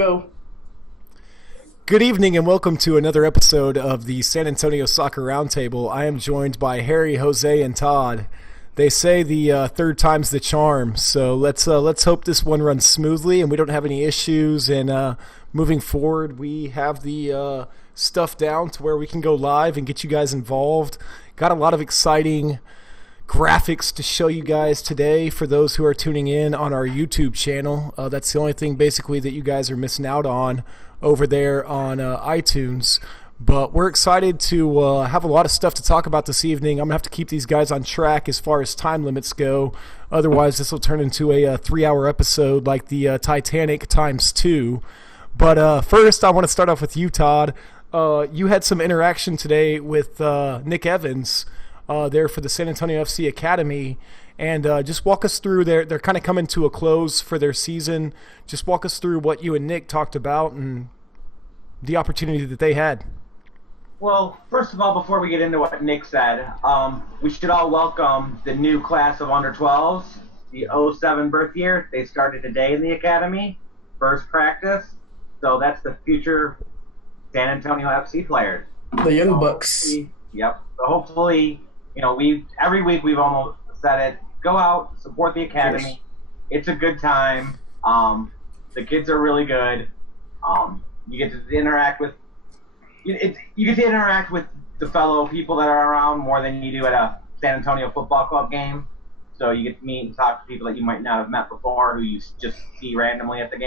go. Good evening and welcome to another episode of the San Antonio Soccer Roundtable. I am joined by Harry, Jose, and Todd. They say the third time's the charm, so let's hope this one runs smoothly and we don't have any issues. And moving forward, we have the stuff down to where we can go live and get you guys involved. Got a lot of exciting graphics to show you guys today for those who are tuning in on our YouTube channel. That's the only thing basically that you guys are missing out on over there on iTunes. But we're excited to have a lot of stuff to talk about this evening. I'm going to have to keep these guys on track as far as time limits go. Otherwise, this will turn into a 3-hour episode like the Titanic times 2. But first, I want to start off with you, Todd. You had some interaction today with Nick Evans there for the San Antonio FC Academy. And just walk us through, they're kind of coming to a close for their season. Just walk us through what you and Nick talked about and the opportunity that they had. Well, first of all, before we get into what Nick said, we should all welcome the new class of under-12s, the '07 birth year. They started today in the academy, first practice. So that's the future San Antonio FC players. The Young Bucks. Yep. So hopefully, every week we've almost said it. Go out, support the academy. Yes. It's a good time. The kids are really good. You get to interact with the fellow people that are around more than you do at a San Antonio Football Club game. So you get to meet and talk to people that you might not have met before, who you just see randomly at the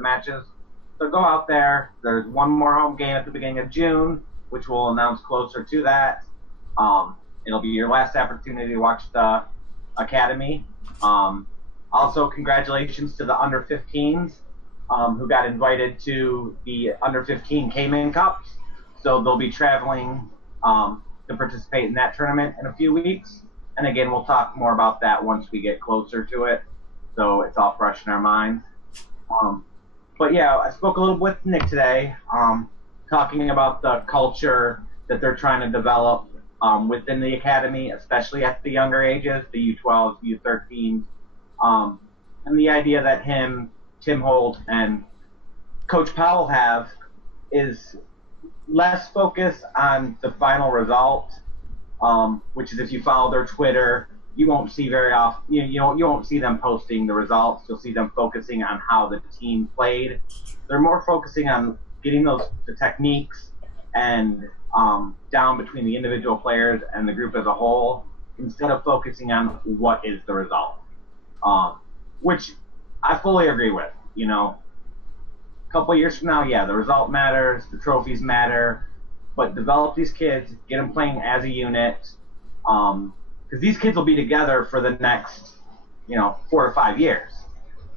matches. So go out there. There's one more home game at the beginning of June, which we'll announce closer to that. It'll be your last opportunity to watch the academy. Also, congratulations to the under-15s who got invited to the under-15 Cayman Cups. So they'll be traveling to participate in that tournament in a few weeks. And again, we'll talk more about that once we get closer to it. So it's all fresh in our minds. But yeah, I spoke a little with Nick today, talking about the culture that they're trying to develop within the academy, especially at the younger ages, the U12s, U13s, and the idea that Tim Holt, and Coach Powell have is less focus on the final result, which is if you follow their Twitter, you won't see very often. You won't see them posting the results. You'll see them focusing on how the team played. They're more focusing on getting the techniques and down between the individual players and the group as a whole, instead of focusing on what is the result, which I fully agree with. A couple of years from now, yeah, the result matters, the trophies matter, but develop these kids, get them playing as a unit, because these kids will be together for the next, 4 or 5 years.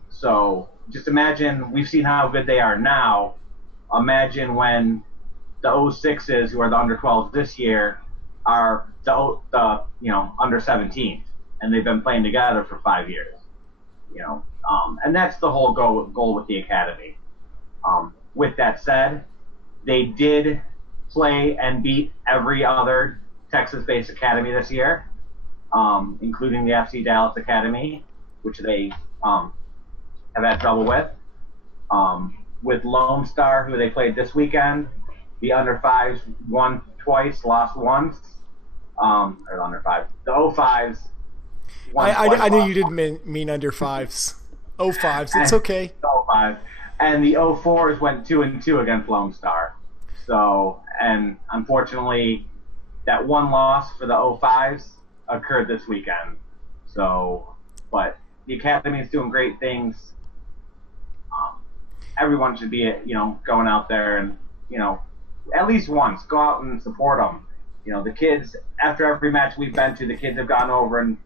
So just imagine, we've seen how good they are now. Imagine when the '06s, who are the under-12s this year, are the under-17s, and they've been playing together for 5 years. And that's the whole goal with the academy. With that said, they did play and beat every other Texas-based academy this year, including the FC Dallas Academy, which they have had trouble with. With Lone Star, who they played this weekend, the under-5s won twice, lost once. Or the under-5s. The '05s won twice. I knew you didn't mean under-5s. '05s, it's okay. '05. And the '04s went 2-2 against Lone Star. So, and unfortunately, that one loss for the '05s occurred this weekend. So, but the academy is doing great things. Everyone should be, going out there and, at least once, go out and support them. The kids, after every match we've been to, the kids have gone over and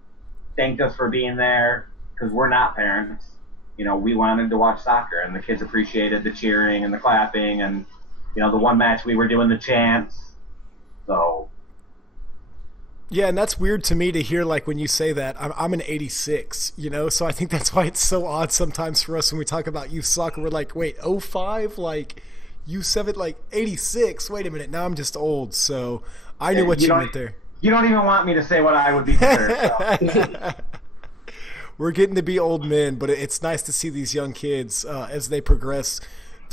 thanked us for being there, because we're not parents. We wanted to watch soccer, and the kids appreciated the cheering and the clapping, and, the one match we were doing the chants. So. Yeah, and that's weird to me to hear, like, when you say that. I'm an '86, so I think that's why it's so odd sometimes for us when we talk about youth soccer. We're like, wait, '05? Like, U7, like, '86? Wait a minute, now I'm just old, so I knew what you meant there. You don't even want me to say what I would be considered. So. We're getting to be old men, but it's nice to see these young kids as they progress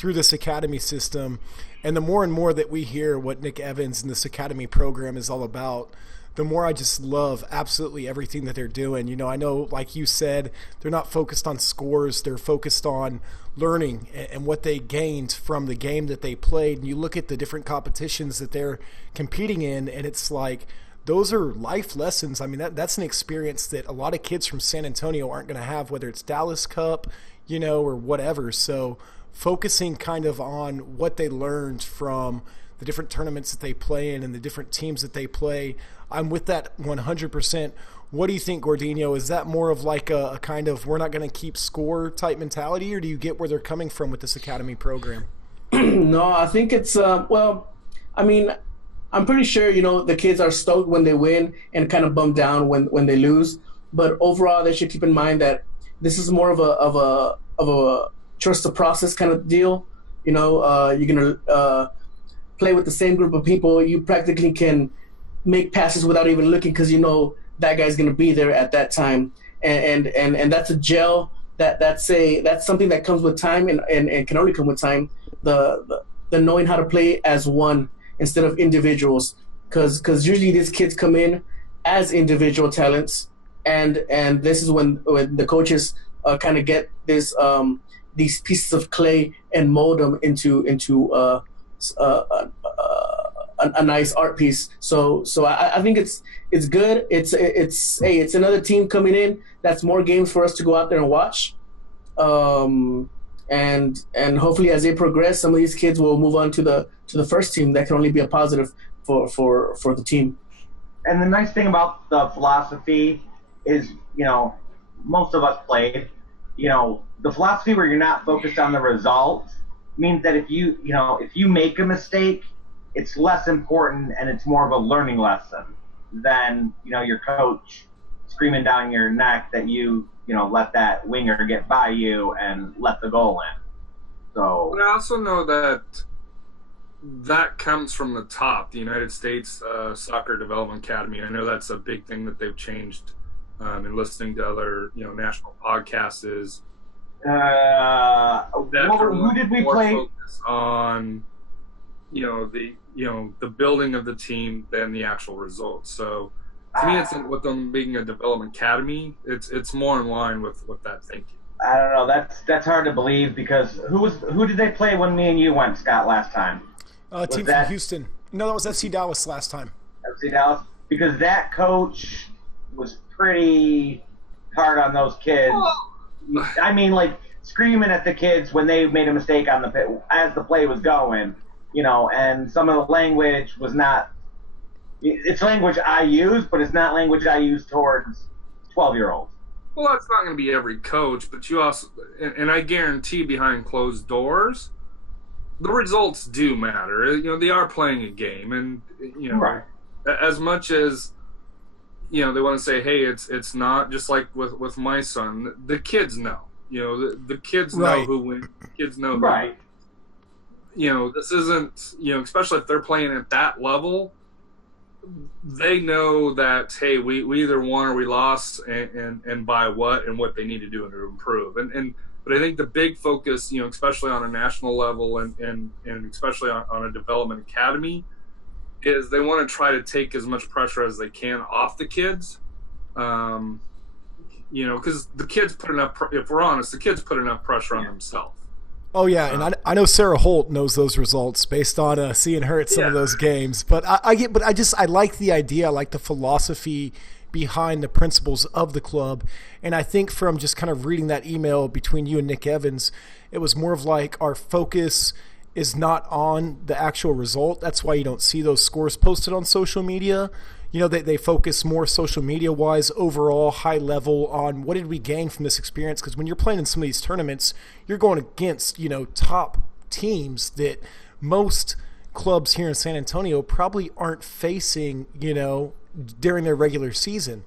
through this academy system. And the more and more that we hear what Nick Evans and this academy program is all about, the more I just love absolutely everything that they're doing. You know, I know, like you said, they're not focused on scores. They're focused on learning and what they gained from the game that they played. And you look at the different competitions that they're competing in, and it's like those are life lessons. I mean, that's an experience that a lot of kids from San Antonio aren't going to have, whether it's Dallas Cup, you know, or whatever. So focusing kind of on what they learned from the different tournaments that they play in and the different teams that they play, I'm with that 100%. What do you think, Gordino? Is that more of like a kind of we're not going to keep score type mentality, or do you get where they're coming from with this academy program? No, I think it's, well, I mean, I'm pretty sure, you know, the kids are stoked when they win and kind of bummed down when they lose. But overall, they should keep in mind that this is more of a trust the process kind of deal. You know, you're going to play with the same group of people. You practically can make passes without even looking because you know that guy's going to be there at that time. And that's a gel that's something that comes with time and can only come with time. The knowing how to play as one instead of individuals, because usually these kids come in as individual talents, and this is when the coaches kind of get this these pieces of clay and mold them into a nice art piece. So I think it's good. It's another team coming in. That's more games for us to go out there and watch. And hopefully as they progress, some of these kids will move on to the first team. That can only be a positive for the team. And the nice thing about the philosophy is, you know, most of us played, you know, the philosophy where you're not focused on the results means that if you make a mistake, it's less important and it's more of a learning lesson than, you know, your coach screaming down your neck that you let that winger get by you and let the goal in. So, but I also know that comes from the top, the United States Soccer Development Academy. I know that's a big thing that they've changed in listening to other, you know, national podcasts is who did we play? Focus on, you know, the building of the team than the actual results. So to me, it's with them being a development academy, it's more in line with that thinking. I don't know. That's hard to believe because who did they play when me and you went, Scott, last time? Team from Houston. No, that was FC Dallas last time. FC Dallas, because that coach was pretty hard on those kids. I mean, like screaming at the kids when they made a mistake on as the play was going, you know, and some of the language was not. It's language I use, but it's not language I use towards 12-year-olds. Well, that's not going to be every coach, but you also, and I guarantee behind closed doors, the results do matter. You know, they are playing a game, and you know, right. As much as you know, they want to say, hey, it's not just like with my son. The kids know. You know, the kids know right. who wins. The kids know who right. wins. You know, this isn't, you know, especially if they're playing at that level. They know that, hey, we either won or we lost, and by what and what they need to do to improve. But I think the big focus, you know, especially on a national level and especially on a development academy, is they want to try to take as much pressure as they can off the kids. You know, because the kids put enough. If we're honest, the kids put enough pressure on themselves. Oh, yeah, and I know Sarah Holt knows those results based on seeing her at some of those games. But I like the idea, I like the philosophy behind the principles of the club. And I think from just kind of reading that email between you and Nick Evans, it was more of like our focus is not on the actual result. That's why you don't see those scores posted on social media. You know, they focus more social media-wise, overall, high level on what did we gain from this experience. Because when you're playing in some of these tournaments, you're going against, you know, top teams that most clubs here in San Antonio probably aren't facing, you know, during their regular season.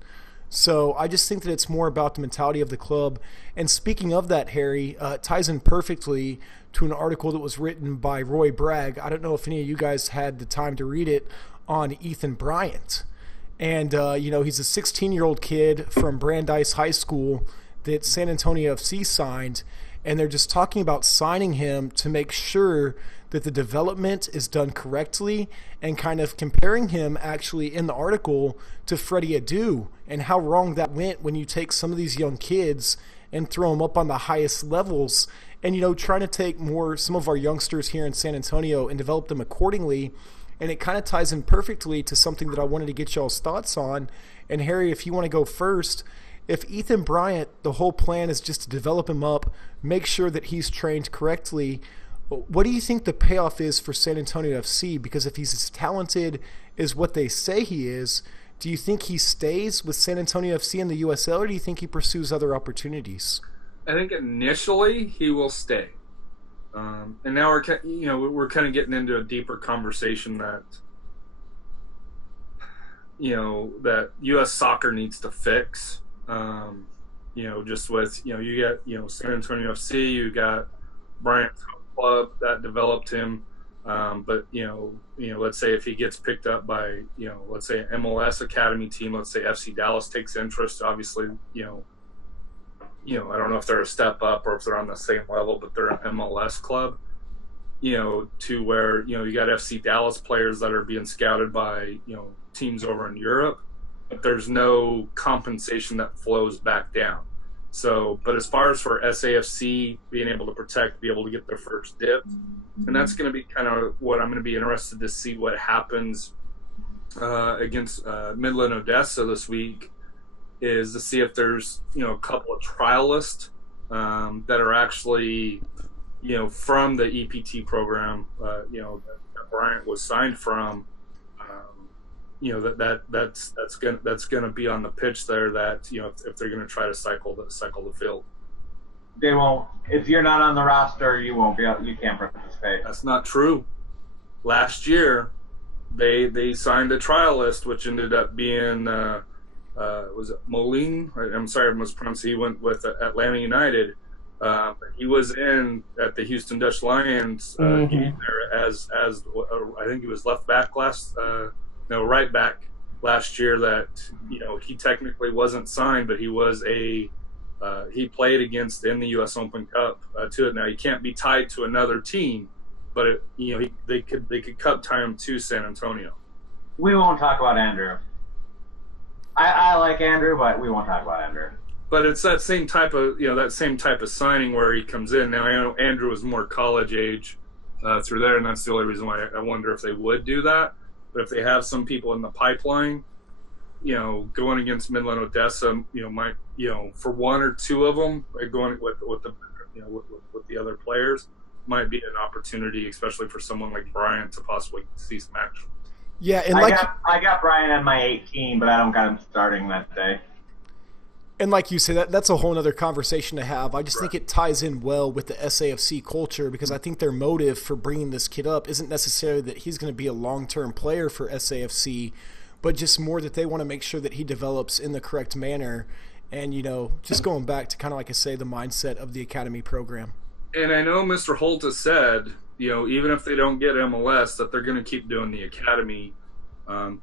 So I just think that it's more about the mentality of the club. And speaking of that, Harry, ties in perfectly to an article that was written by Roy Bragg. I don't know if any of you guys had the time to read it, on Ethan Bryant. And, you know, he's a 16-year-old kid from Brandeis High School that San Antonio FC signed. and they're just talking about signing him to make sure that the development is done correctly, and kind of comparing him actually in the article to Freddie Adu and how wrong that went when you take some of these young kids and throw them up on the highest levels, and trying to take some of our youngsters here in San Antonio and develop them accordingly. And it kind of ties in perfectly to something that I wanted to get y'all's thoughts on. And Harry, if you want to go first, if Ethan Bryant, the whole plan is just to develop him up, make sure that he's trained correctly, what do you think the payoff is for San Antonio FC? Because if he's as talented as what they say he is, do you think he stays with San Antonio FC in the USL, or do you think he pursues other opportunities? I think initially he will stay. And now we're kind of getting into a deeper conversation that that U.S. soccer needs to fix. Just with you got San Antonio FC, you got Bryant's club that developed him. But let's say if he gets picked up by let's say an MLS academy team, let's say FC Dallas takes interest. Obviously, I don't know if they're a step up or if they're on the same level, but they're an MLS club, to where, you got FC Dallas players that are being scouted by, teams over in Europe, but there's no compensation that flows back down. So, but as far as for SAFC being able to be able to get their first dip, and that's going to be kind of what I'm going to be interested to see what happens against Midland Odessa this week, is to see if there's a couple of trialists that are actually from the EPT program that Bryant was signed from, that's going to be on the pitch there, that if they're going to try to cycle the field. They won't. If you're not on the roster, you won't be able, you can't participate. That's not true. Last year they signed a trialist, which ended up being was it Moline? I'm sorry, I mispronounced. He went with Atlanta United. He was at the Houston Dutch Lions there as I think he was right back last year. That he technically wasn't signed, but he was he played against in the U.S. Open Cup to it. Now he can't be tied to another team, but they could cup tie him to San Antonio. We won't talk about Andrew. I like Andrew, but we won't talk about Andrew. But it's that same type of signing where he comes in. Now I know Andrew was more college age through there, and that's the only reason why I wonder if they would do that. But if they have some people in the pipeline, going against Midland Odessa, might for one or two of them, going with the other players, might be an opportunity, especially for someone like Bryant to possibly see some action. Yeah, and I got Brian on my 18, but I don't got him starting that day. And like you say, that's a whole other conversation to have. I just think it ties in well with the SAFC culture, because I think their motive for bringing this kid up isn't necessarily that he's going to be a long-term player for SAFC, but just more that they want to make sure that he develops in the correct manner. And, just going back to kind of like I say, the mindset of the academy program. And I know Mr. Holt has said, even if they don't get MLS, that they're going to keep doing the academy,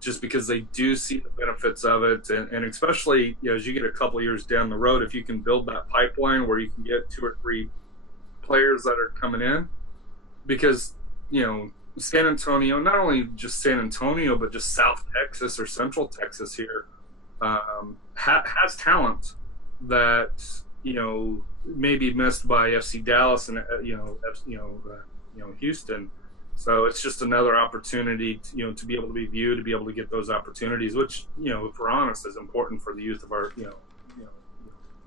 just because they do see the benefits of it. And especially, as you get a couple of years down the road, if you can build that pipeline where you can get 2 or 3 players that are coming in, because, San Antonio, not only just San Antonio, but just South Texas or Central Texas here, has talent that, may be missed by FC Dallas and, Houston. So it's just another opportunity, to be able to be viewed, to be able to get those opportunities, which, if we're honest, is important for the youth of our,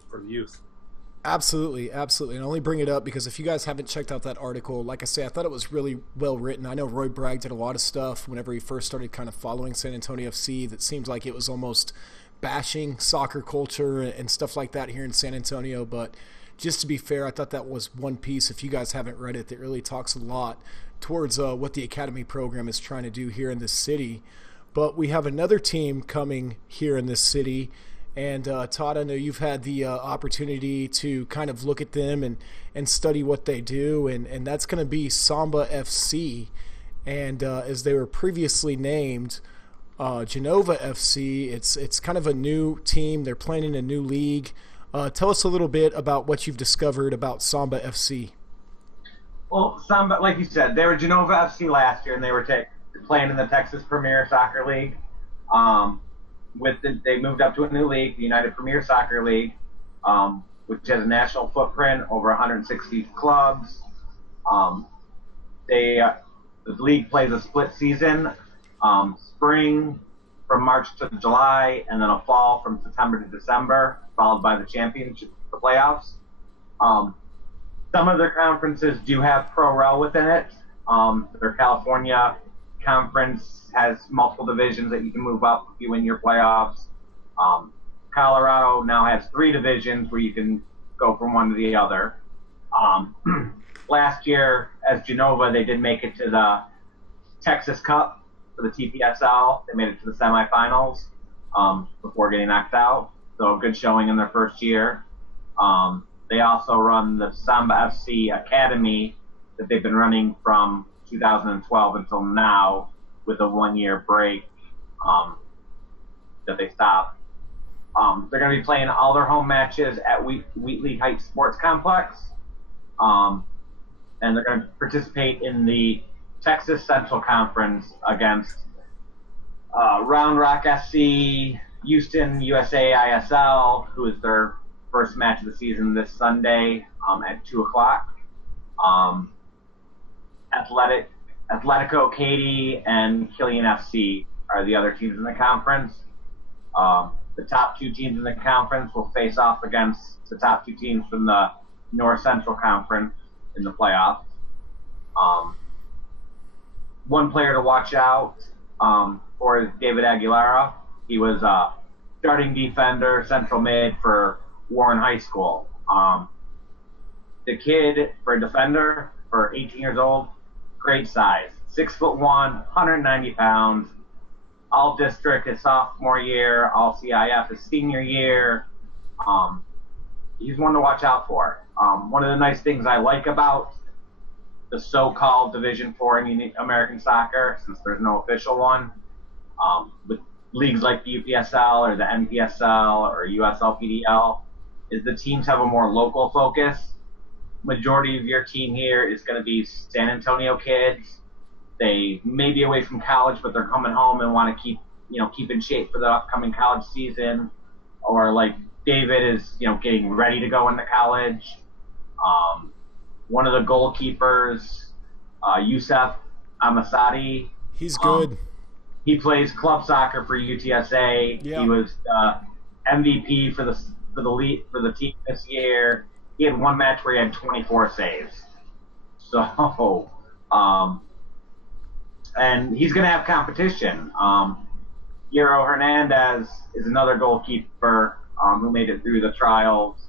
for the youth. Absolutely, absolutely. And I only bring it up because if you guys haven't checked out that article, like I say, I thought it was really well written. I know Roy Bragg did a lot of stuff whenever he first started kind of following San Antonio FC that seems like it was almost bashing soccer culture and stuff like that here in San Antonio. But just to be fair, I thought that was one piece, if you guys haven't read it, that really talks a lot towards what the academy program is trying to do here in this city. But we have another team coming here in this city. And Todd, I know you've had the opportunity to kind of look at them and study what they do, and that's going to be Samba FC. And as they were previously named, Genova FC, it's kind of a new team. They're playing in a new league. Tell us a little bit about what you've discovered about Samba FC. Well, Samba, like you said, they were Genova FC last year, and they were playing in the Texas Premier Soccer League. They moved up to a new league, the United Premier Soccer League, which has a national footprint, over 160 clubs. The league plays a split season, spring from March to July, and then a fall from September to December, followed by the championship, the playoffs. Some of their conferences do have Pro Rel within it. Their California conference has multiple divisions that you can move up if you win your playoffs. Colorado now has 3 divisions where you can go from one to the other. Last year, as Genova, they did make it to the Texas Cup for the TPSL. They made it to the semifinals before getting knocked out. So a good showing in their first year. They also run the Samba FC Academy that they've been running from 2012 until now, with a 1-year break that they stopped. They're going to be playing all their home matches at Wheatley Heights Sports Complex. And they're going to participate in the Texas Central Conference against Round Rock SC, Houston USA ISL, who is their first match of the season this Sunday at 2 o'clock. Atletico Katy and Killian FC are the other teams in the conference. The top 2 teams in the conference will face off against the top 2 teams from the North Central Conference in the playoffs. One player to watch out for is David Aguilera. He was a starting defender, central mid for Warren High School. The kid, for a defender, for 18 years old, great size. 6'1", 190 pounds. All district his sophomore year, all CIF his senior year. He's one to watch out for. One of the nice things I like about the so-called Division IV in American soccer, since there's no official one, with leagues like the UPSL or the NPSL or USLPDL, is the teams have a more local focus. Majority of your team here is going to be San Antonio kids. They may be away from college, but they're coming home and want to keep in shape for the upcoming college season. Or like David is, getting ready to go into college. One of the goalkeepers, Youssef Amasadi. He's good. He plays club soccer for UTSA. Yeah. He was MVP for the team this year. He had one match where he had 24 saves. So, and he's going to have competition. Hiro Hernandez is another goalkeeper who made it through the trials.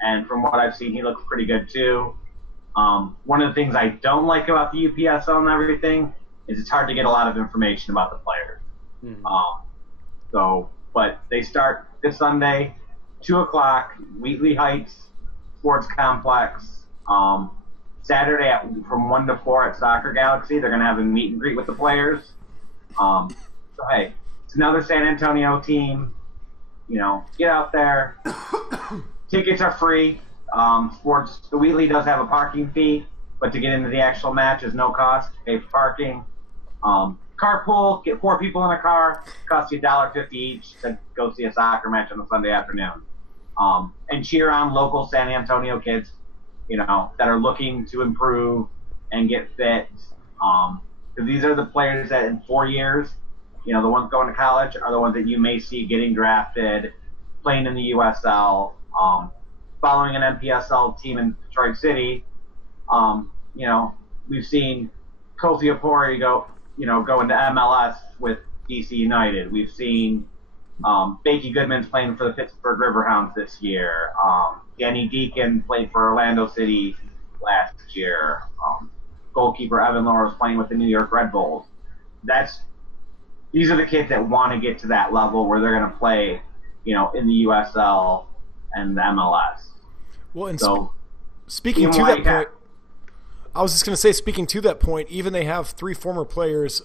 And from what I've seen, he looks pretty good too. One of the things I don't like about the UPSL and everything is it's hard to get a lot of information about the players. Mm-hmm. But they start this Sunday, 2 o'clock, Wheatley Heights Sports Complex. Saturday from 1 to 4 at Soccer Galaxy, they're going to have a meet and greet with the players. So, hey, it's another San Antonio team. Get out there. Tickets are free. The Wheatley does have a parking fee, but to get into the actual match is no cost. Pay for parking. Carpool, get 4 people in a car. Costs you $1.50 each to go see a soccer match on a Sunday afternoon. And cheer on local San Antonio kids, that are looking to improve and get fit. Because these are the players that in 4 years, the ones going to college are the ones that you may see getting drafted, playing in the USL, following an NPSL team in Detroit City. We've seen Kofi Apori go into MLS with DC United. We've seen Bakey Goodman's playing for the Pittsburgh Riverhounds this year. Danny Deacon played for Orlando City last year. Goalkeeper Evan Laura is playing with the New York Red Bulls. These are the kids that want to get to that level where they're going to play, in the USL and the MLS. Well, and speaking to that point, I was just going to say, speaking to that point, even they have 3 former players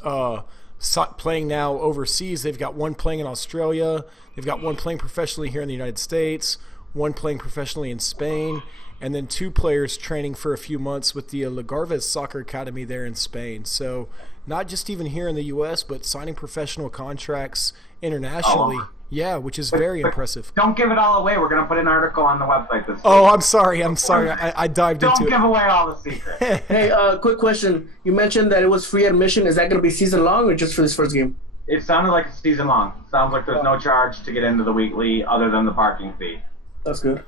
playing now overseas. They've got one playing in Australia. They've got one playing professionally here in the United States. one playing professionally in Spain, and then 2 players training for a few months with the Lagarves Soccer Academy there in Spain. So not just even here in the U.S., but signing professional contracts internationally. Oh. Yeah, which is very impressive. Don't give it all away. We're going to put an article on the website this week. Oh, I'm sorry. I dived into it. Don't give away all the secrets. Hey, quick question. You mentioned that it was free admission. Is that going to be season long or just for this first game? It sounded like a season long. Sounds like there's no charge to get into the weekly other than the parking fee. That's good.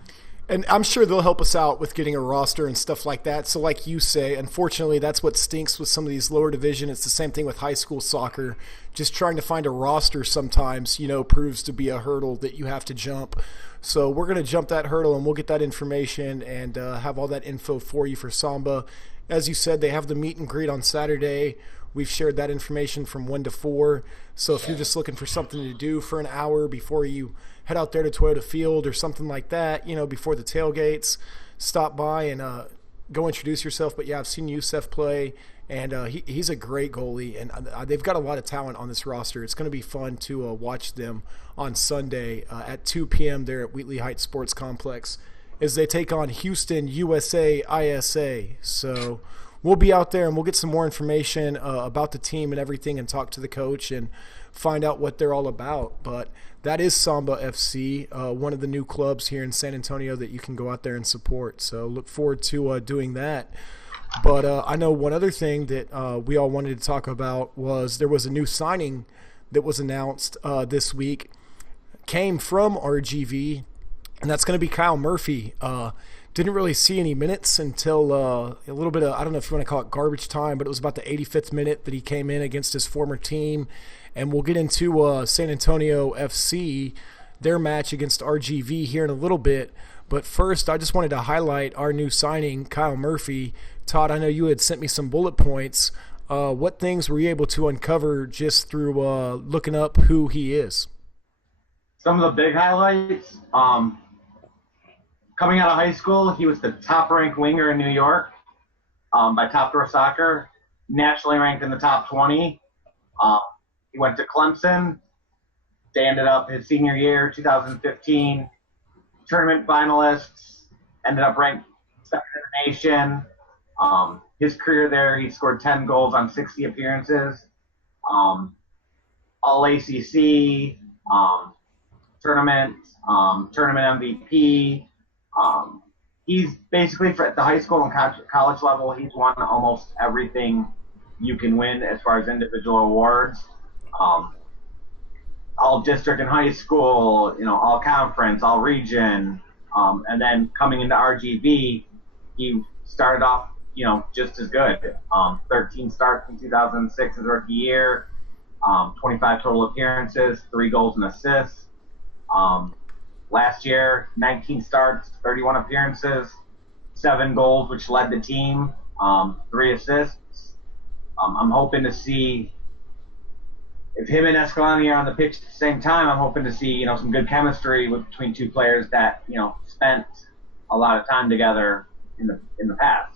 And I'm sure they'll help us out with getting a roster and stuff like that. So like you say, unfortunately, that's what stinks with some of these lower division. It's the same thing with high school soccer. Just trying to find a roster sometimes, proves to be a hurdle that you have to jump. So we're going to jump that hurdle, and we'll get that information and have all that info for you for Samba. As you said, they have the meet and greet on Saturday. We've shared that information from 1 to 4. So if you're just looking for something to do for an hour before you head out there to Toyota Field or something like that, before the tailgates, stop by and go introduce yourself. But, yeah, I've seen Youssef play, and he's a great goalie, and they've got a lot of talent on this roster. It's going to be fun to watch them on Sunday at 2 p.m. there at Wheatley Heights Sports Complex as they take on Houston USA ISA. So we'll be out there, and we'll get some more information about the team and everything and talk to the coach and find out what they're all about. But that is Samba FC, one of the new clubs here in San Antonio that you can go out there and support. So look forward to doing that. But I know one other thing that we all wanted to talk about was there was a new signing that was announced this week. Came from RGV, and that's going to be Kyle Murphy. Didn't really see any minutes until a little bit of, I don't know if you want to call it garbage time, but it was about the 85th minute that he came in against his former team. And we'll get into San Antonio FC, their match against RGV here in a little bit. But first, I just wanted to highlight our new signing, Kyle Murphy. Todd, I know you had sent me some bullet points. What things were you able to uncover just through looking up who he is? Some of the big highlights, coming out of high school, he was the top-ranked winger in New York by Top Door Soccer, nationally ranked in the top 20. He went to Clemson. They ended up his senior year, 2015, tournament finalists, ended up ranked second in the nation. His career there, he scored 10 goals on 60 appearances. All ACC, tournament MVP. He's basically, at the high school and college level, he's won almost everything you can win as far as individual awards. All district and high school, all conference, all region. And then coming into RGV, he started off, just as good. 13 starts in 2006 as rookie year, 25 total appearances, 3 goals and assists. Last year, 19 starts, 31 appearances, 7 goals, which led the team, 3 assists. I'm hoping to see, if him and Escalante are on the pitch at the same time, I'm hoping to see, some good chemistry between 2 players that, spent a lot of time together in the past.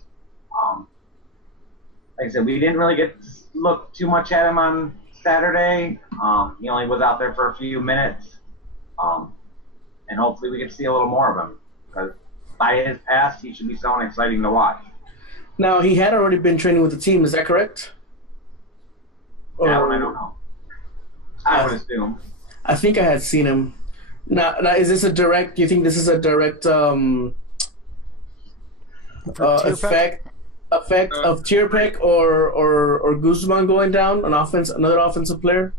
Like I said, we didn't really get to look too much at him on Saturday. He only was out there for a few minutes. And hopefully we get to see a little more of him, because by his past, he should be someone exciting to watch. Now, he had already been training with the team, is that correct? That one I don't know. I would assume. I think I had seen him. Now is this a direct, do you think this is a direct effect of Tierpek or Guzman going down, another offensive player?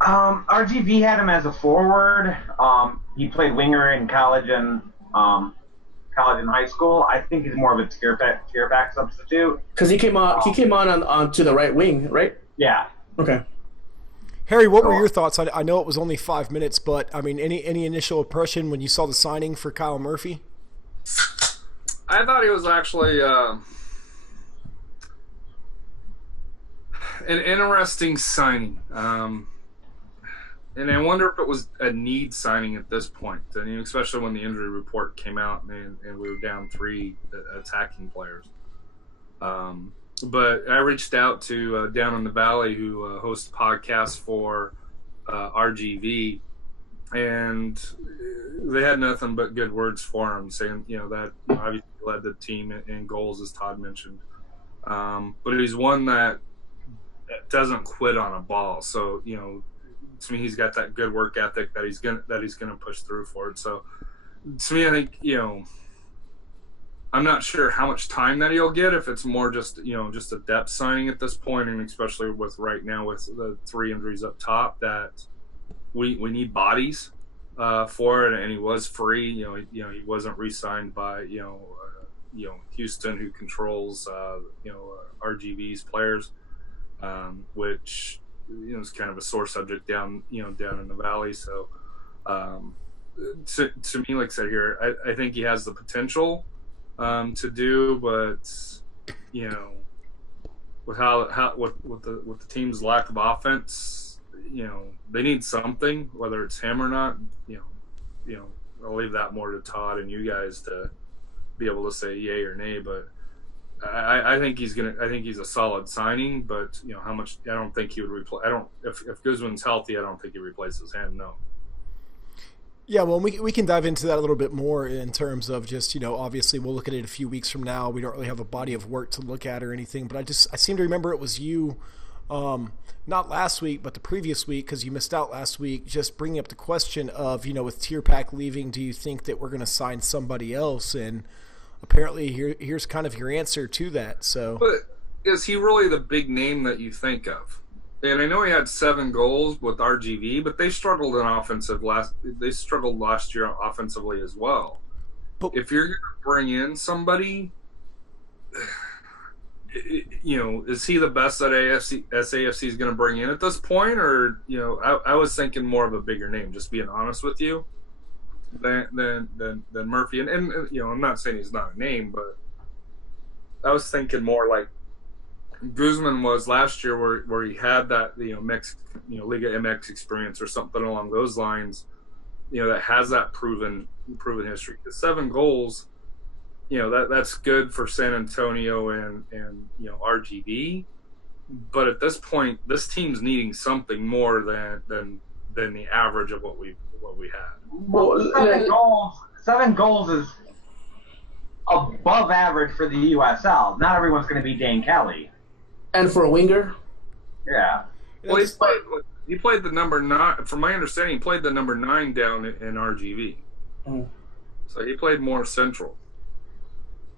RGV had him as a forward. He played winger in college and high school. I think he's more of a Tierpek substitute. Because he came on to the right wing, right? Yeah. Okay. Harry, what were your thoughts? I know it was only 5 minutes, but I mean, any initial impression when you saw the signing for Kyle Murphy? I thought he was actually an interesting signing. And I wonder if it was a need signing at this point, especially when the injury report came out and we were down 3 attacking players. But I reached out to Down in the Valley, who hosts podcasts for RGV, and they had nothing but good words for him, saying, that obviously led the team in goals, as Todd mentioned. But he's one that doesn't quit on a ball. So, to me, he's got that good work ethic that he's gonna push through for it. So, to me, I think, I'm not sure how much time that he'll get, if it's more just a depth signing at this point, and especially with right now with the 3 injuries up top, that we need bodies for it. And he was free. He wasn't re-signed by Houston, who controls RGV's players, which is kind of a sore subject down in the valley. So to me, like I said here, I think he has the potential to do, but with the team's lack of offense, they need something, whether it's him or not. I'll leave that more to Todd and you guys to be able to say yay or nay. But I think he's a solid signing. But how much? I don't think he would replace. If Guzman's healthy, I don't think he replaces him. No. Yeah, well, we can dive into that a little bit more in terms of just, obviously we'll look at it a few weeks from now. We don't really have a body of work to look at or anything, but I seem to remember it was you, not last week, but the previous week, because you missed out last week, just bringing up the question of, with Tierpak leaving, do you think that we're going to sign somebody else? And apparently here's kind of your answer to that. So, but is he really the big name that you think of? And I know he had 7 goals with RGV, but they struggled last year offensively as well. But if you're going to bring in somebody, is he the best that SAFC is going to bring in at this point? Or, I was thinking more of a bigger name, just being honest with you, than Murphy. And I'm not saying he's not a name, but I was thinking more like Guzman was last year, where he had that Liga MX experience or something along those lines, that has that proven history. The 7 goals, that's good for San Antonio and RGV, but at this point, this team's needing something more than the average of what we had. Well, 7 goals is above average for the USL. Not everyone's going to be Dane Kelly. And for a winger? Yeah. Well, he played the number 9. From my understanding, he played the number 9 down in RGV. Mm. So he played more central.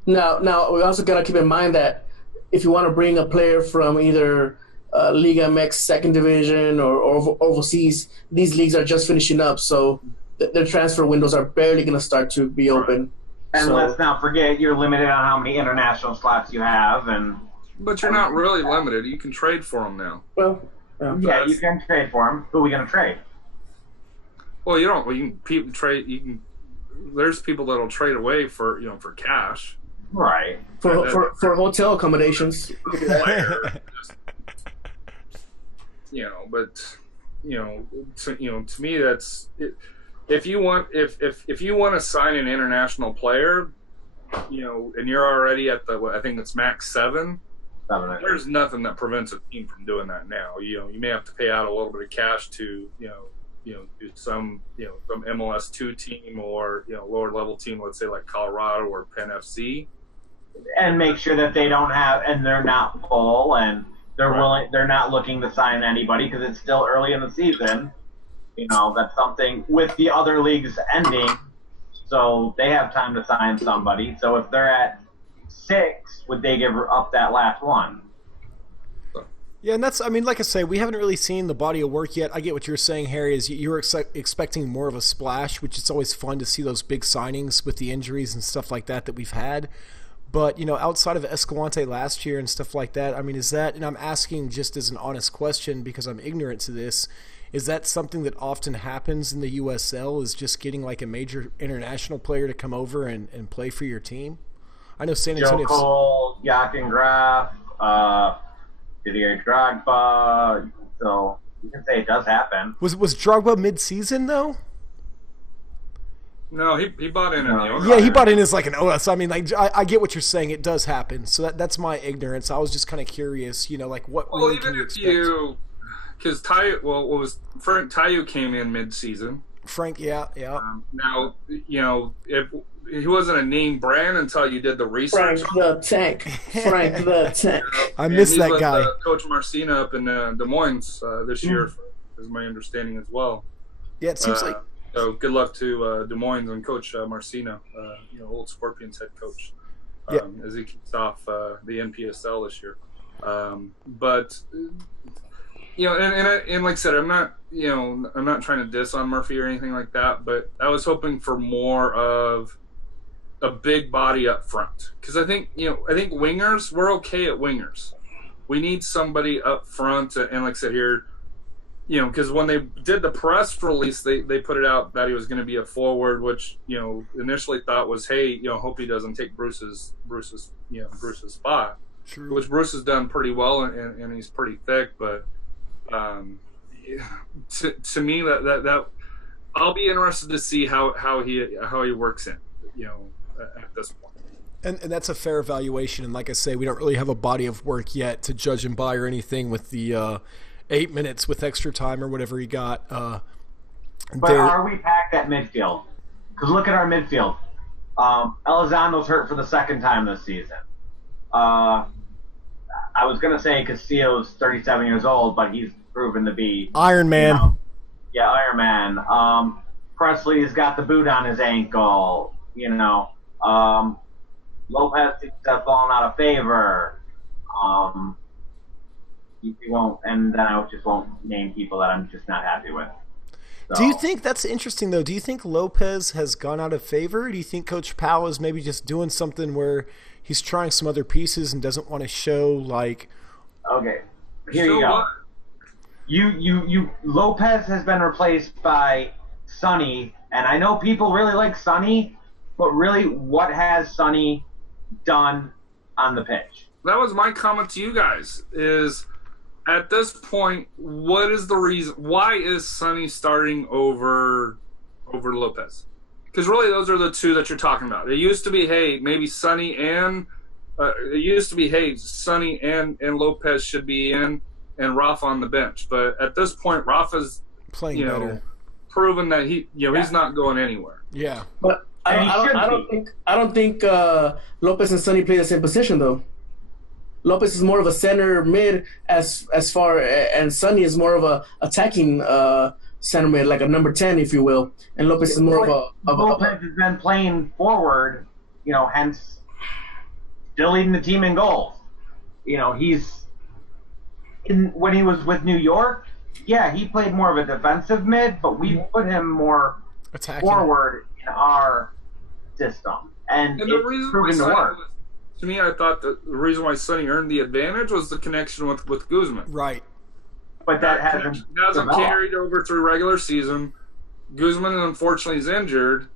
Now we also got to keep in mind that if you want to bring a player from either Liga MX second division or overseas, these leagues are just finishing up, so their transfer windows are barely going to start to be open. And let's not forget, you're limited on how many international slots you have, But you're not really limited. You can trade for them now. Well, yeah, you can trade for them. Who are we going to trade? Well, you don't. You can trade. You can. There's people that'll trade away for for cash. Right. For hotel accommodations. But to me, that's if you want to sign an international player, and you're already at I think it's max 7. There's nothing that prevents a team from doing that now. You may have to pay out a little bit of cash to do some some MLS 2 team or lower level team, let's say like Colorado or Penn FC, and make sure that they don't have and they're not full and they're willing. They're not looking to sign anybody because it's still early in the season. That's something with the other leagues ending, so they have time to sign somebody. So if they're at 6, would they give up that last one? Yeah, and that's, like I say, we haven't really seen the body of work yet. I get what you're saying, Harry, is you were expecting more of a splash, which it's always fun to see those big signings with the injuries and stuff like that we've had. But, outside of Escalante last year and stuff like that, is that, and I'm asking just as an honest question because I'm ignorant to this, is that something that often happens in the USL, is just getting like a major international player to come over and play for your team? I know San Antonio. Joe Cole, Joachim Graf, Didier Drogba. So you can say it does happen. Was Drogba mid-season though? No, he bought in the owner. Yeah, he bought in as like an owner. So I get what you're saying. It does happen. So that's my ignorance. I was just kind of curious. Like what really can you expect? Because Tayo came in mid-season. Frank, yeah. Now, if he wasn't a named brand until you did the research. Frank the Tank. Frank the Tank. I miss that guy. Coach Marcina up in Des Moines this year, is my understanding as well. Yeah, it seems like. So good luck to Des Moines and Coach Marcino, old Scorpions head coach, as he kicks off the NPSL this year. But and like I said, I'm not trying to diss on Murphy or anything like that, but I was hoping for more of a big body up front, because I think wingers, we're okay at wingers. We need somebody up front, and like I said here, because when they did the press release, they put it out that he was going to be a forward, which initially thought was, hey, hope he doesn't take Bruce's spot. True. Which Bruce has done pretty well, and he's pretty thick, but to me that I'll be interested to see how he works in at this point. And that's a fair evaluation. And like I say, we don't really have a body of work yet to judge him by or anything with the 8 minutes with extra time or whatever he got. But are we packed at midfield? Because look at our midfield. Elizondo's hurt for the second time this season. I was going to say Castillo's 37 years old, but he's proven to be Iron Man. Iron Man. Presley's got the boot on his ankle. Lopez seems to have fallen out of favor. He won't, and then I just won't name people that I'm just not happy with. So. Do you think that's interesting though? Do you think Lopez has gone out of favor? Or do you think Coach Powell is maybe just doing something where he's trying some other pieces and doesn't want to show like? Okay, here you go. You Lopez has been replaced by Sonny, and I know people really like Sonny, but really, what has Sonny done on the pitch? That was my comment to you guys. Is at this point, what is the reason? Why is Sonny starting over Lopez? Because really, those are the two that you're talking about. It used to be, hey, maybe Sonny and Sonny and Lopez should be in, and Rafa on the bench. But at this point, Rafa's playing better, proven that he's not going anywhere. Yeah, but I don't think Lopez and Sonny play the same position though. Lopez is more of a center mid as far, and Sonny is more of a attacking center mid, like a number 10, if you will. And Lopez is more Lopez has been playing forward, hence still leading the team in goals. When he was with New York, he played more of a defensive mid, but we put him more attacking forward in our system, and it's proven to work. To me, I thought the reason why Sonny earned the advantage was the connection with Guzman. Right. But that hasn't carried over through regular season. Guzman, unfortunately, is injured.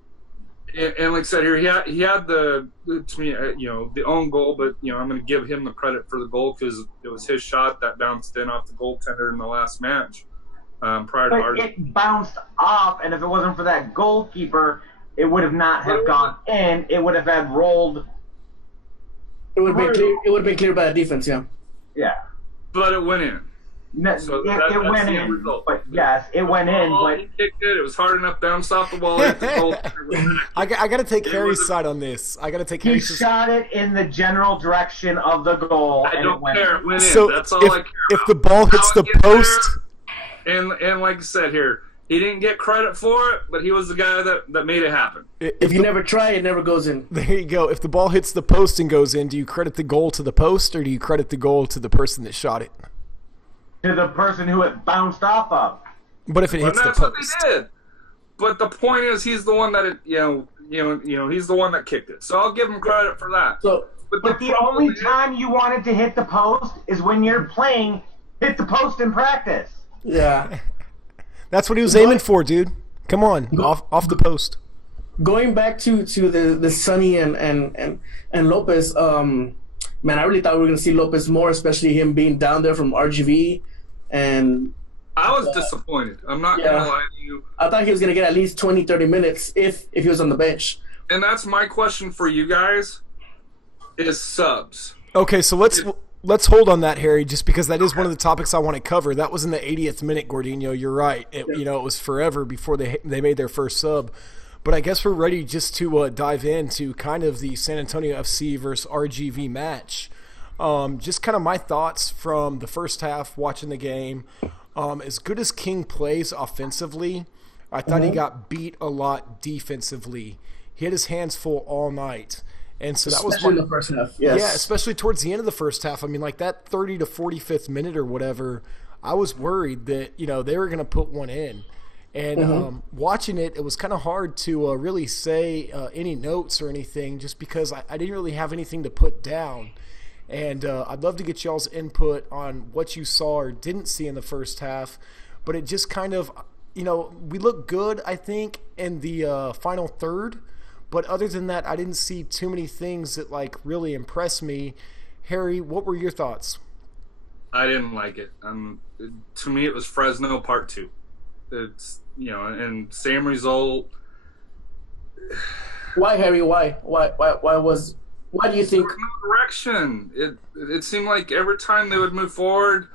And like I said here, he had the own goal, but I'm going to give him the credit for the goal because it was his shot that bounced in off the goaltender in the last match. Prior to it bounced off, and if it wasn't for that goalkeeper, it would have not have gone in. It would have had rolled. It would have been clear by the defense, yeah. Yeah. But it went in. So it went in. Result. But yes, it went in. But he kicked it. It was hard enough, bounced off the wall. I got to take Harry's side on this. He shot it in the general direction of the goal. I don't care. It went in. So that's all I care if the ball hits the post. And like I said here, he didn't get credit for it, but he was the guy that made it happen. If you never try, it never goes in. There you go. If the ball hits the post and goes in, do you credit the goal to the post or do you credit the goal to the person that shot it? To the person who it bounced off of. But if it hits the post. That's what they did. But the point is, he's the one that he's the one that kicked it. So I'll give him credit for that. But the only time you want it to hit the post is when you're playing hit the post in practice. Yeah. That's what he was aiming for, dude. Come on, off the post. Going back to the Sonny and Lopez, man, I really thought we were going to see Lopez more, especially him being down there from RGV. And I was disappointed. I'm not going to lie to you. I thought he was going to get at least 20, 30 minutes if he was on the bench. And that's my question for you guys is subs. Okay, so let's let's hold on that, Harry, just because that is one of the topics I want to cover. That was in the 80th minute, Gordino. You're right. It was forever before they made their first sub. But I guess we're ready just to dive into kind of the San Antonio FC versus RGV match. Just kind of my thoughts from the first half watching the game. As good as King plays offensively, I thought he got beat a lot defensively. He had his hands full all night. And so that especially in the first half, yes. Yeah, especially towards the end of the first half. I mean, like that 30 to 45th minute or whatever, I was worried that, they were going to put one in. And watching it, it was kind of hard to really say any notes or anything just because I didn't really have anything to put down. And I'd love to get y'all's input on what you saw or didn't see in the first half. But it just kind of, we looked good, I think, in the final third. But other than that, I didn't see too many things that, really impressed me. Harry, what were your thoughts? I didn't like it. To me, it was Fresno Part 2. It's, and same result. Why, Harry? Why do you think? There was no direction. It seemed like every time they would move forward,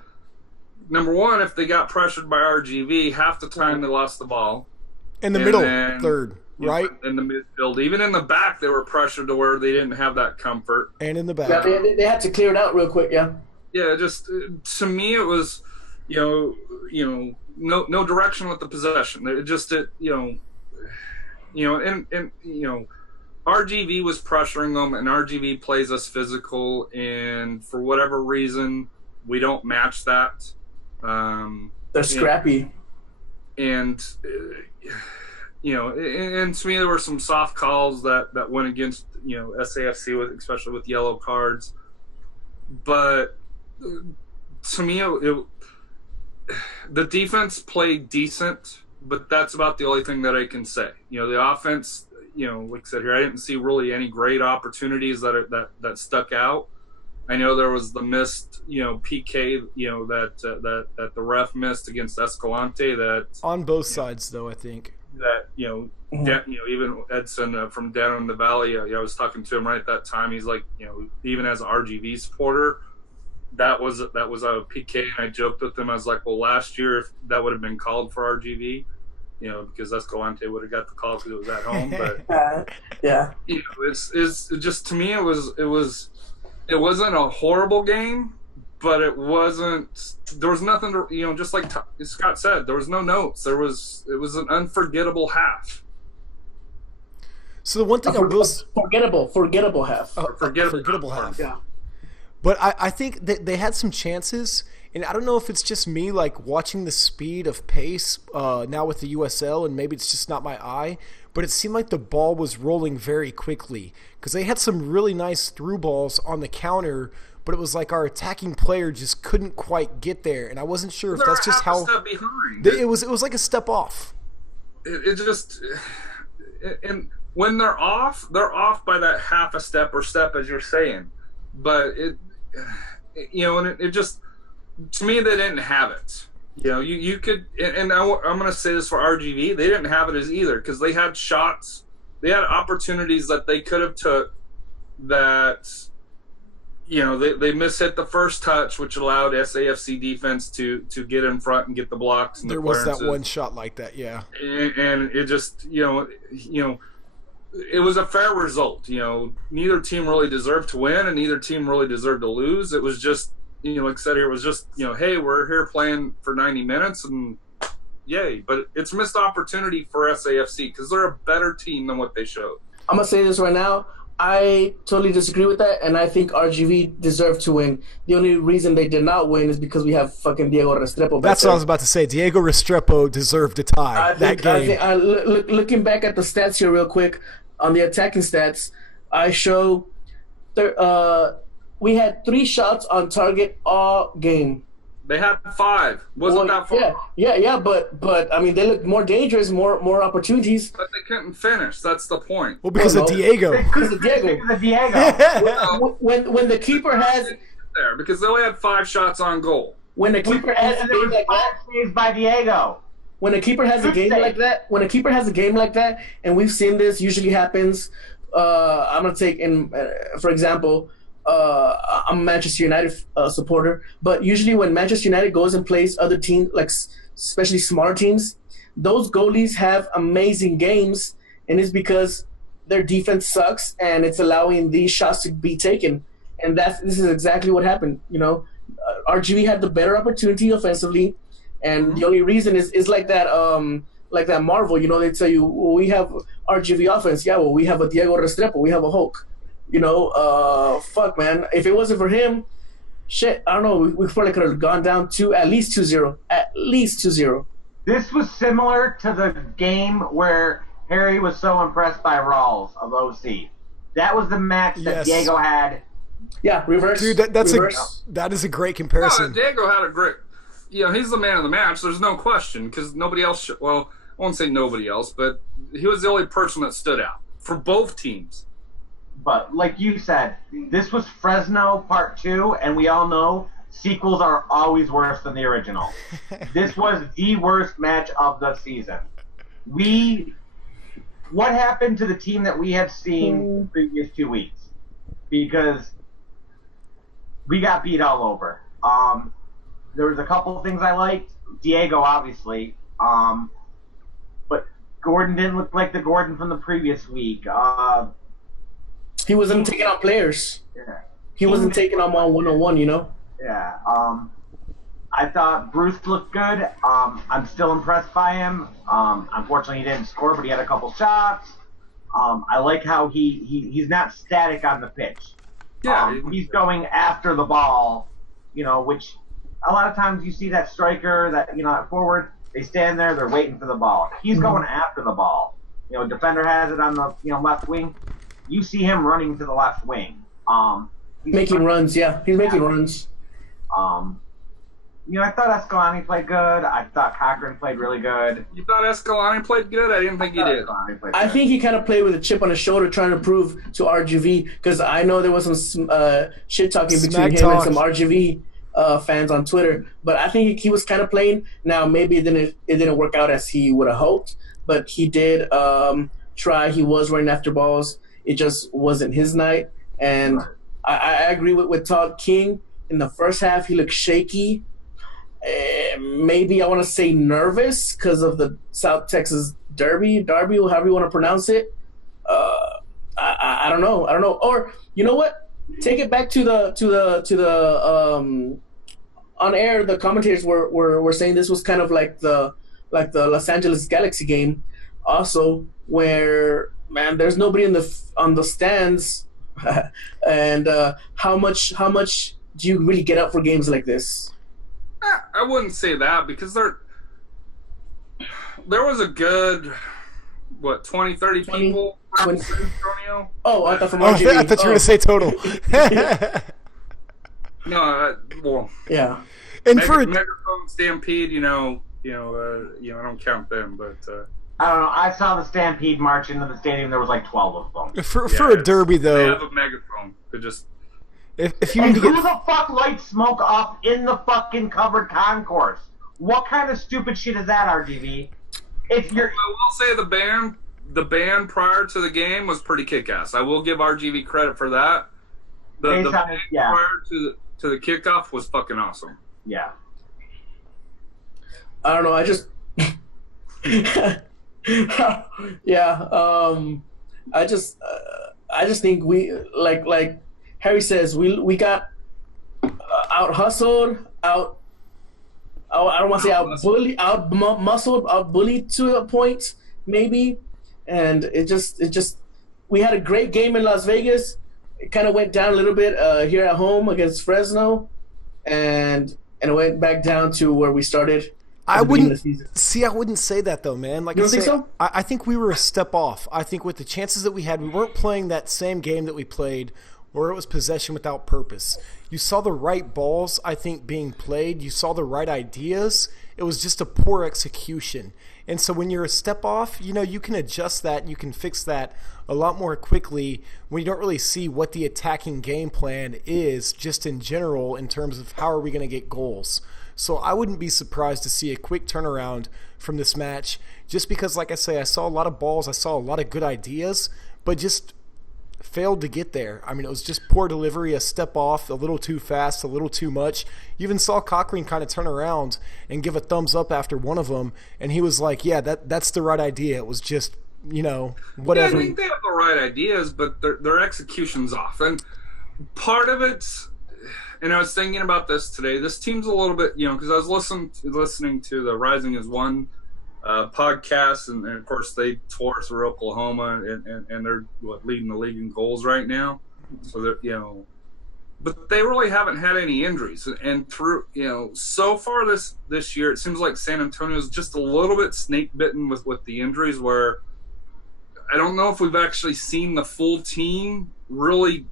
number one, if they got pressured by RGV, half the time they lost the ball. In the middle, third. Right? In the midfield. Even in the back, they were pressured to where they didn't have that comfort. And in the back. Yeah, they had to clear it out real quick, yeah. Yeah, just to me it was, no direction with the possession. It just, RGV was pressuring them, and RGV plays us physical, and for whatever reason, we don't match that. They're scrappy. And and to me, there were some soft calls that went against, SAFC, especially with yellow cards. But to me, the defense played decent, but that's about the only thing that I can say. The offense, like I said here, I didn't see really any great opportunities that stuck out. I know there was the missed, PK, that the ref missed against Escalante. That on both sides, though, I think. That even Edson from down in the valley, I was talking to him right at that time. He's like, even as an RGV supporter, that was a PK, and I joked with him. I was like, well, last year if that would have been called for RGV, because Escalante would have got the call because it was at home. But yeah, it's just, to me, it wasn't a horrible game. But it wasn't. There was nothing to, just like Scott said, there was no notes. It was an unforgettable half. So the one thing forgettable half. Forgettable half. Yeah. But I think that they had some chances, and I don't know if it's just me watching the speed of pace now with the USL, and maybe it's just not my eye. But it seemed like the ball was rolling very quickly because they had some really nice through balls on the counter. But it was like our attacking player just couldn't quite get there, and I wasn't sure if that's just how. Step behind. It was like a step off. It just, and when they're off by that half a step or step, as you're saying. But and it just, to me, they didn't have it. You could, and I'm going to say this for RGV, they didn't have it as either because they had shots, they had opportunities that they could have took that. They mishit the first touch, which allowed SAFC defense to get in front and get the blocks. And there was that one shot like that, yeah. And it just, it was a fair result. Neither team really deserved to win, and neither team really deserved to lose. It was just, like I said here, it was just, hey, we're here playing for 90 minutes, and yay. But it's missed opportunity for SAFC because they're a better team than what they showed. I'm going to say this right now. I totally disagree with that, and I think RGV deserved to win. The only reason they did not win is because we have fucking Diego Restrepo. That's what I was about to say. Diego Restrepo deserved to tie that game. Looking back at the stats here real quick, on the attacking stats, I show we had 3 shots on target all game. They had 5. Wasn't that far? Yeah. But I mean, they looked more dangerous, more opportunities. But they couldn't finish. That's the point. Well, because of Diego. Because of Diego. when the keeper has there, because they only had 5 shots on goal. When the keeper has a game like that, saves by Diego. When a keeper has a game like that, and we've seen this usually happens. I'm gonna take for example, I'm a Manchester United supporter, but usually when Manchester United goes and plays other teams, like especially smaller teams, those goalies have amazing games, and it's because their defense sucks and it's allowing these shots to be taken. And this is exactly what happened. RGV had the better opportunity offensively, and the only reason is like that Marvel. They tell you, well, we have RGV offense. Yeah, well, we have a Diego Restrepo, we have a Hulk. Fuck, man. If it wasn't for him, shit, I don't know. We probably could have gone down to at least 2-0. At least 2-0. This was similar to the game where Harry was so impressed by Rawls of OC. That was the match that Diego had. Yeah, reverse. Dude, that is a great comparison. No, Diego had a great. He's the man of the match. There's no question because nobody else. Well, I won't say nobody else, but he was the only person that stood out for both teams. But like you said, this was Fresno Part 2, and we all know sequels are always worse than the original. This was the worst match of the season. What happened to the team that we had seen the previous 2 weeks? Because we got beat all over. There was a couple of things I liked. Diego, obviously. But Gordon didn't look like the Gordon from the previous week. He wasn't taking on players. Yeah. He wasn't taking on one-on-one, Yeah. I thought Bruce looked good. I'm still impressed by him. Unfortunately, he didn't score, but he had a couple shots. I like how he's not static on the pitch. Yeah. He's going after the ball, which a lot of times you see that striker, that forward, they stand there, they're waiting for the ball. He's going after the ball. Defender has it on the left wing. You see him running to the left wing. He's making runs, yeah. He's making runs. I thought Escalante played good. I thought Cochran played really good. You thought Escalante played good? I didn't think he did. I think he kind of played with a chip on his shoulder trying to prove to RGV, because I know there was some shit-talking between him and some RGV fans on Twitter. But I think he was kind of playing. Now, maybe it didn't work out as he would have hoped, but he did try. He was running after balls. It just wasn't his night. And I agree with Todd King. In the first half, he looked shaky. Maybe I want to say nervous because of the South Texas Derby, however you want to pronounce it. I don't know. Or you know what? Take it back to the on air. The commentators were saying this was kind of like the Los Angeles Galaxy game, also where there's nobody on the stands, and how much do you really get up for games like this? I wouldn't say that because there was a good 20, 30 people. 20. Antonio. Oh, I thought from RGV. I thought you were going to say total. No, well, yeah. And Megaphone Stampede, I don't count them, but I don't know. I saw the Stampede march into the stadium. There was like 12 of them. For a derby, though, they have a megaphone. They just. If you and need to who the fuck lights smoke up in the fucking covered concourse? What kind of stupid shit is that, RGV? I will say the band prior to the game was pretty kick-ass. I will give RGV credit for that. The band prior to the kickoff was fucking awesome. Yeah. I don't know. I just. Yeah. I just think we like Harry says, we got out hustled, I don't want to say out bullied, out muscled, out bullied to a point maybe, and it just we had a great game in Las Vegas. It kind of went down a little bit here at home against Fresno, and it went back down to where we started. I wouldn't say that though, man. Like, you don't think so? I think we were a step off. I think with the chances that we had, we weren't playing that same game that we played where it was possession without purpose. You saw the right balls, I think, being played. You saw the right ideas. It was just a poor execution. And so when you're a step off, you can adjust that. You can fix that a lot more quickly when you don't really see what the attacking game plan is just in general in terms of how are we going to get goals. So I wouldn't be surprised to see a quick turnaround from this match just because, like I say, I saw a lot of balls. I saw a lot of good ideas, but just failed to get there. I mean, it was just poor delivery, a step off, a little too fast, a little too much. You even saw Cochran kind of turn around and give a thumbs up after one of them, and he was like, yeah, that's the right idea. It was just, whatever. Yeah, I think they have the right ideas, but their execution's off. And part of it's, and I was thinking about this today, this team's a little bit, because I was listening to the Rising as One podcast, and of course they tore through Oklahoma, and they're leading the league in goals right now. So they're but they really haven't had any injuries, and through so far this year it seems like San Antonio's just a little bit snake bitten with the injuries, where I don't know if we've actually seen the full team really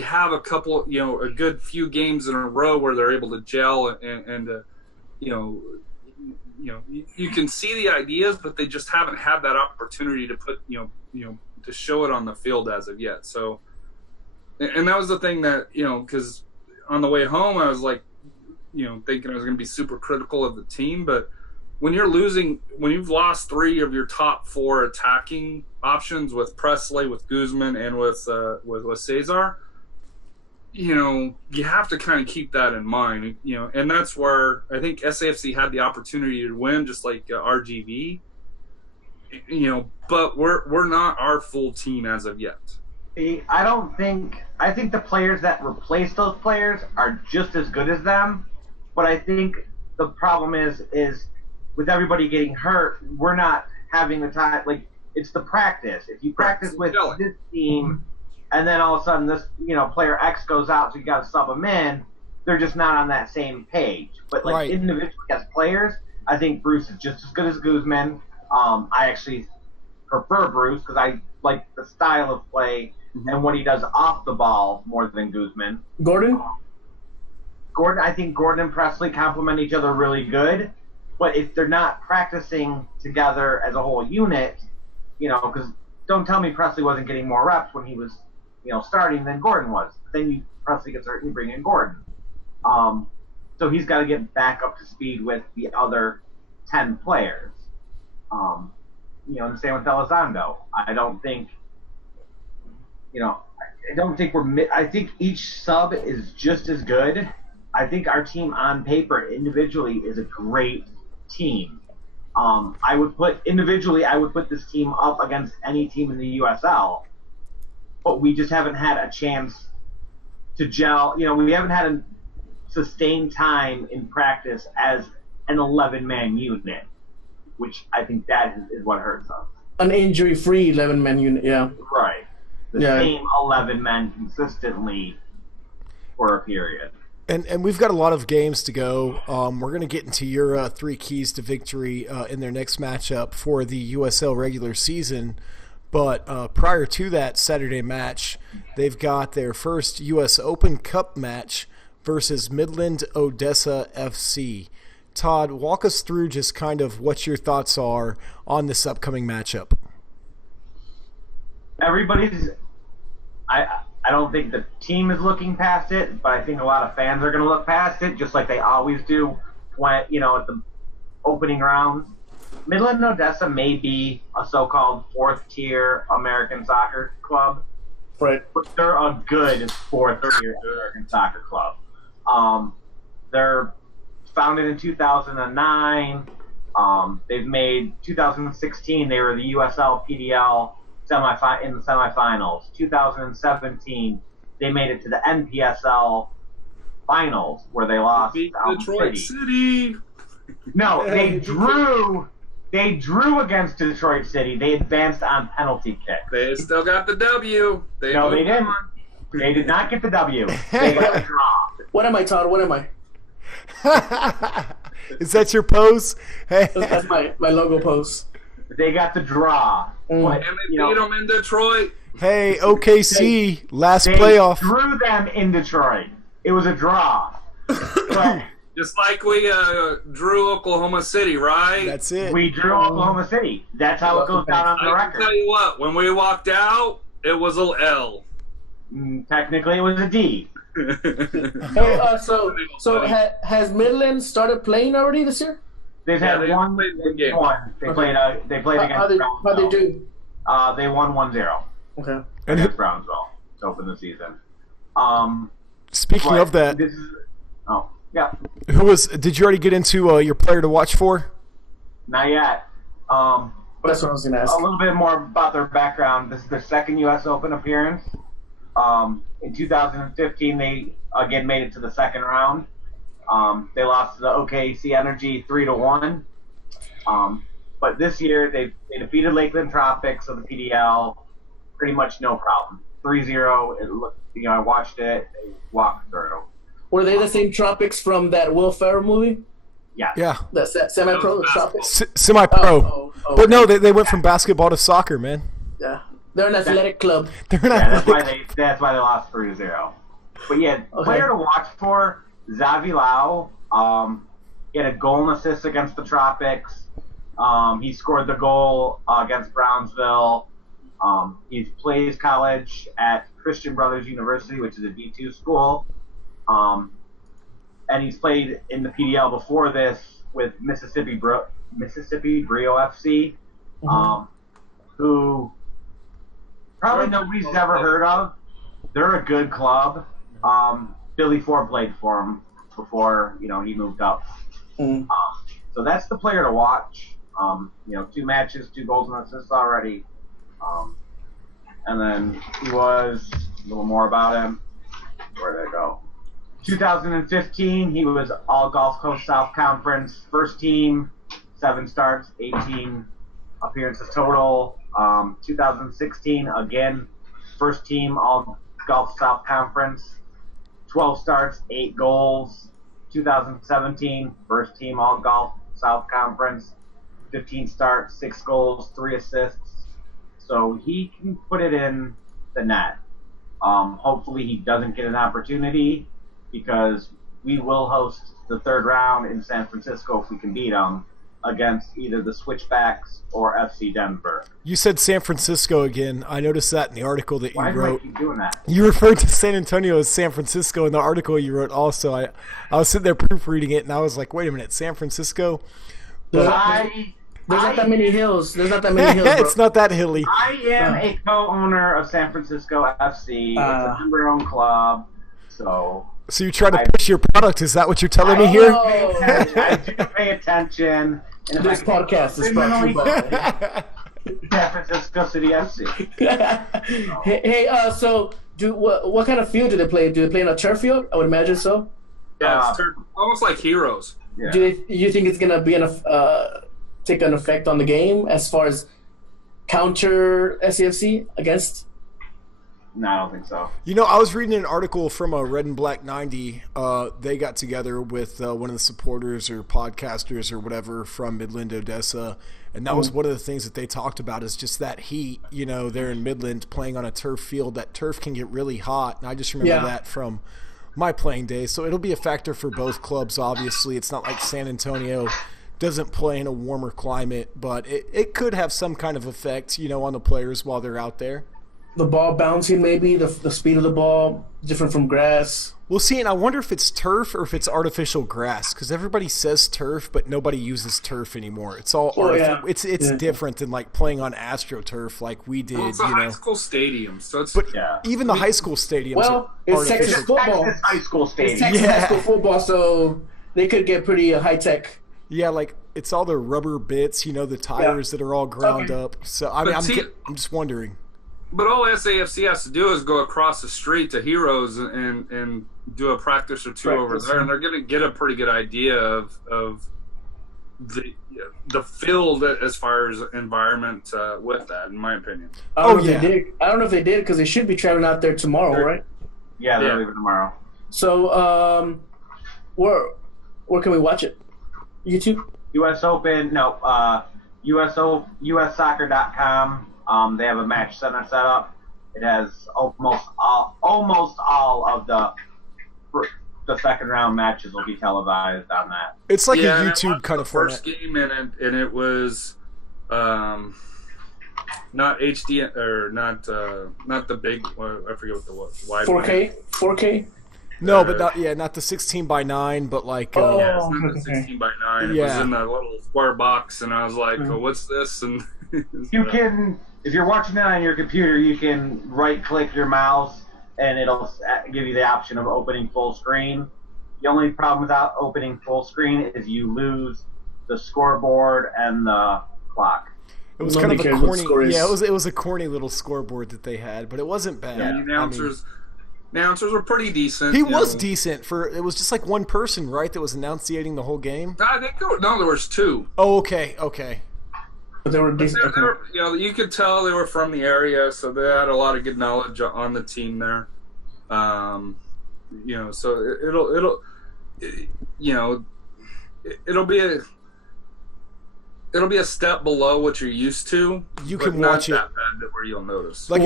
have a couple, a good few games in a row where they're able to gel and you can see the ideas, but they just haven't had that opportunity to put, to show it on the field as of yet. So, and that was the thing that, because on the way home, I was like, thinking I was going to be super critical of the team. But when you've lost 3 of your top 4 attacking options with Presley, with Guzman, and with Cesar, you have to kind of keep that in mind, and that's where I think SAFC had the opportunity to win, just like RGV, but we're not our full team as of yet. I think the players that replace those players are just as good as them, but I think the problem is with everybody getting hurt, we're not having the time, like, it's the practice. If you practice with this team, and then all of a sudden this, player X goes out, so you got to sub them in, they're just not on that same page. But, like, individually as players, I think Bruce is just as good as Guzman. I actually prefer Bruce because I like the style of play and what he does off the ball more than Guzman. Gordon, I think Gordon and Presley complement each other really good. But if they're not practicing together as a whole unit, because don't tell me Presley wasn't getting more reps when he was starting than Gordon was. Then Presley gets hurt and you bring in Gordon. So he's got to get back up to speed with the other 10 players. And same with Elizondo. I don't think I think each sub is just as good. I think our team on paper individually is a great team. I would put this team up against any team in the USL. But we just haven't had a chance to gel. We haven't had a sustained time in practice as an 11-man unit, which I think that is what hurts us. An injury-free 11-man unit, yeah. Right. The same 11 men consistently for a period. And we've got a lot of games to go. We're going to get into your 3 keys to victory in their next matchup for the USL regular season. But prior to that Saturday match, they've got their first U.S. Open Cup match versus Midland Odessa FC. Todd, walk us through just kind of what your thoughts are on this upcoming matchup. I don't think the team is looking past it, but I think a lot of fans are going to look past it, just like they always do when, at the opening rounds. Midland Odessa may be a so-called 4th-tier American soccer club, right? But they're a good 4th-tier American soccer club. They're founded in 2009. They've made 2016. They were the USL PDL in the semifinals. 2017, they made it to the NPSL finals where they lost to Detroit City. No, they drew. They drew against Detroit City. They advanced on penalty kicks. They still got the W. No, they didn't. They did not get the W. They got the draw. What am I, Todd? What am I? Is that your pose? That's my logo pose. They got the draw. And they beat them in Detroit. Hey, OKC, last playoff. They drew them in Detroit. It was a draw. But just like we drew Oklahoma City, right? That's it. We drew Oklahoma City. That's how it goes down on the record. I can tell you what, when we walked out, it was an L. Technically, it was a D. Hey, has Midland started playing already this year? They've had one game. They played against. How they do? They won 1-0. Okay. against Brownsville to open the season. Speaking of that, Yeah. Did you already get into your player to watch for? Not yet. That's what I was going to ask. A little bit more about their background. This is their second U.S. Open appearance. In 2015, they again made it to the second round. They lost to the OKC Energy 3-1. But this year, they defeated Lakeland Tropics of the PDL pretty much no problem. 3-0. It looked, I watched it. They walked through. Were they the same Tropics from that Will Ferrell movie? Yes. Yeah. That's that semi-pro Tropics? Semi-pro. But no, they went from basketball to soccer, man. Yeah. They're an athletic club. That's why they lost 3-0. But yeah, player to watch for, Xavi Lau. He had a goal and assist against the Tropics. He scored the goal against Brownsville. He plays college at Christian Brothers University, which is a D2 school. And he's played in the PDL before this with Mississippi Brio FC, who probably nobody's ever heard of. They're a good club. Billy Ford played for him before he moved up. So that's the player to watch. 2 matches, 2 goals and assists already. And then he was a little more about him. Where did I go? 2015, he was all Gulf Coast South Conference, first team, 7 starts, 18 appearances total. 2016, again, first team, all Gulf South Conference, 12 starts, 8 goals. 2017, first team, all Gulf South Conference, 15 starts, 6 goals, 3 assists. So he can put it in the net. Hopefully he doesn't get an opportunity, because we will host the 3rd round in San Francisco if we can beat them against either the Switchbacks or FC Denver. You said San Francisco again. I noticed that in the article that you wrote. Why do I keep doing that? You referred to San Antonio as San Francisco in the article you wrote also. I was sitting there proofreading it, and I was like, wait a minute, San Francisco? There's not that many hills. There's not that many hills, bro. It's not that hilly. I am a co-owner of San Francisco FC. It's a member-owned club, so you try to push your product. Is that what you're telling me here? I do pay attention. This podcast is brought to you by San Francisco City FC. Hey, so what kind of field do they play? Do they play in a turf field? I would imagine so. Yeah, it's almost like Heroes. Yeah. Do you think it's gonna be take an effect on the game as far as counter SAFC against? No, I don't think so. I was reading an article from Red and Black 90. They got together with one of the supporters or podcasters or whatever from Midland, Odessa, and that was one of the things that they talked about is just that heat, they're in Midland playing on a turf field. That turf can get really hot, and I just remember that from my playing days. So it'll be a factor for both clubs, obviously. It's not like San Antonio doesn't play in a warmer climate, but it could have some kind of effect, on the players while they're out there. The ball bouncing, maybe the speed of the ball different from grass. We'll see, and I wonder if it's turf or if it's artificial grass, because everybody says turf, but nobody uses turf anymore. It's all it's different than like playing on AstroTurf like we did. Well, it's a high school stadium, so it's even the high school stadiums. Well, it's Texas football. Texas high school stadium. It's Texas high school football, so they could get pretty high tech. Yeah, like it's all the rubber bits, the tires that are all ground up. So I'm just wondering. But all SAFC has to do is go across the street to Heroes and do a practice or two over there, and they're going to get a pretty good idea of the field as far as environment with that, in my opinion. I don't know if they did because they should be traveling out there tomorrow, right? Yeah, they're leaving tomorrow. So, where can we watch it? YouTube? U.S. Open, no, USsoccer.com. They have a match center set up. It has almost all of the second round matches will be televised on that. It's like a YouTube kind of format. First game and it was not HD or not the big. I forget what the wide 4K. No, but not the 16:9, but like it's not the 16:9. It was in that little square box, and I was like, "What's this?" And you can if you're watching it on your computer, you can right-click your mouse, and it'll give you the option of opening full screen. The only problem without opening full screen is you lose the scoreboard and the clock. It was kind of a corny. Yeah, it was a corny little scoreboard that they had, but it wasn't bad. Yeah, the announcers were pretty decent. He was decent for. It was just like one person, right, that was enunciating the whole game. I think there was two. Oh, okay. But they were decent. They were, you could tell they were from the area, so they had a lot of good knowledge on the team there. So it'll be a step below what you're used to. You can watch it that bad where you'll notice. Like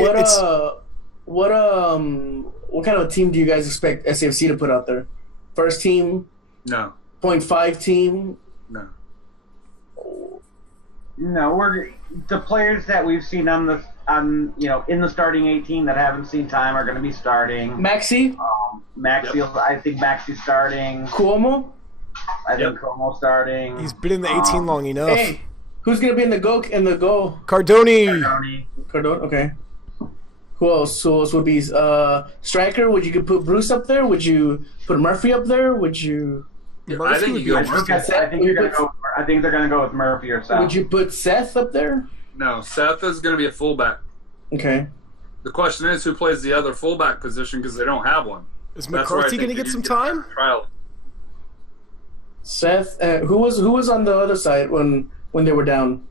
what kind of a team do you guys expect SAFC to put out there? First team? No. 0.5 team? No. No, we're the players that we've seen in the starting 18 that haven't seen time are going to be starting. Maxi? Yep. I think Maxi's starting. Cuomo? I think Cuomo's starting. He's been in the 18 long enough. Hey, who's going to be in the goal? Cardone. Cardone, okay. Who else would be striker? Would you put Bruce up there? Would you put Murphy up there? Would you? I think you're going to go with Murphy or Seth. Would you put Seth up there? No, Seth is going to be a fullback. Okay. The question is who plays the other fullback position because they don't have one. Is McCarthy going to get some time? Trial. Seth, who was on the other side when they were down?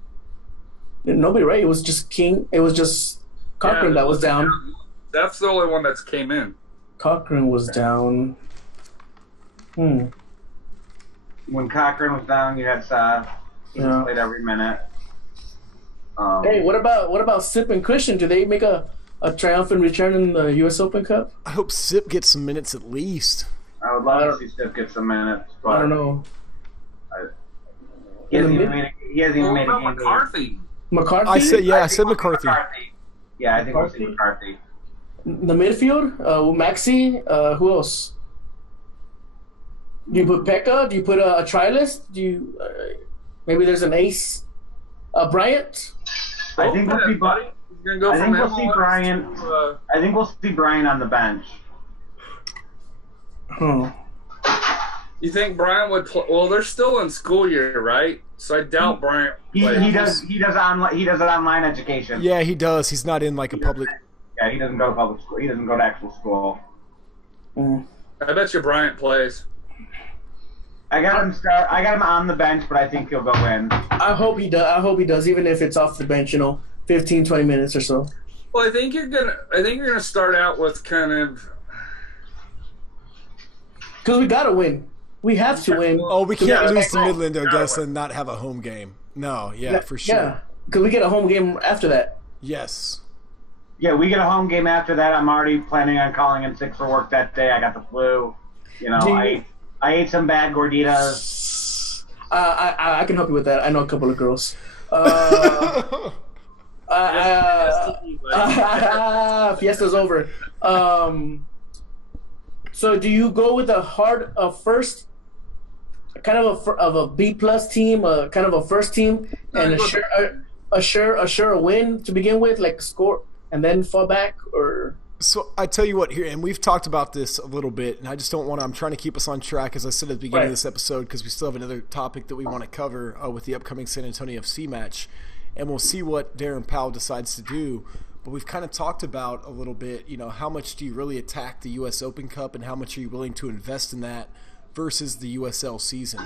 Nobody, right? It was just King. It was just Cochran that was down. That's the only one that's came in. Cochran was down. When Cochran was down, you had Seth. He played every minute. Hey, what about Sip and Christian? Do they make a triumphant return in the U.S. Open Cup? I hope Sip gets some minutes at least. I would love to see Sip get some minutes, but I don't know. He hasn't even made a game. McCarthy. McCarthy? I said McCarthy. Yeah, I think we'll see McCarthy. The midfield? Maxi? Who else? Do you put Pekka? Do you put a try list? Do you maybe there's an ace? Bryant? I think we'll see Bryant. I think we'll see Bryant on the bench. You think Bryant would play? Well, they're still in school year, right? So I doubt Bryant. He does online education. Yeah, he does. He's not in like a public. Yeah, he doesn't go to public school. He doesn't go to actual school. I bet you Bryant plays. I got him on the bench, but I think he'll go in. I hope he does, even if it's off the bench, 15, 20 minutes or so. Well, I think you're gonna start out with kind of because we gotta win. We have to win. Oh, we can't lose to Midland Odessa and not have a home game. No, for sure. Yeah, because we get a home game after that. Yes. Yeah, we get a home game after that. I'm already planning on calling in sick for work that day. I got the flu. I ate some bad gorditas. I can help you with that. I know a couple of girls. Fiesta's over. So do you go with a first, kind of a B plus team, kind of a first team, and a sure win to begin with, like score and then fall back, or? So I tell you what here, and we've talked about this a little bit, and I just don't want to. I'm trying to keep us on track, as I said at the beginning of this episode, because we still have another topic that we want to cover with the upcoming San Antonio FC match, and we'll see what Darren Powell decides to do. But we've kind of talked about a little bit, how much do you really attack the U.S. Open Cup, and how much are you willing to invest in that versus the USL season?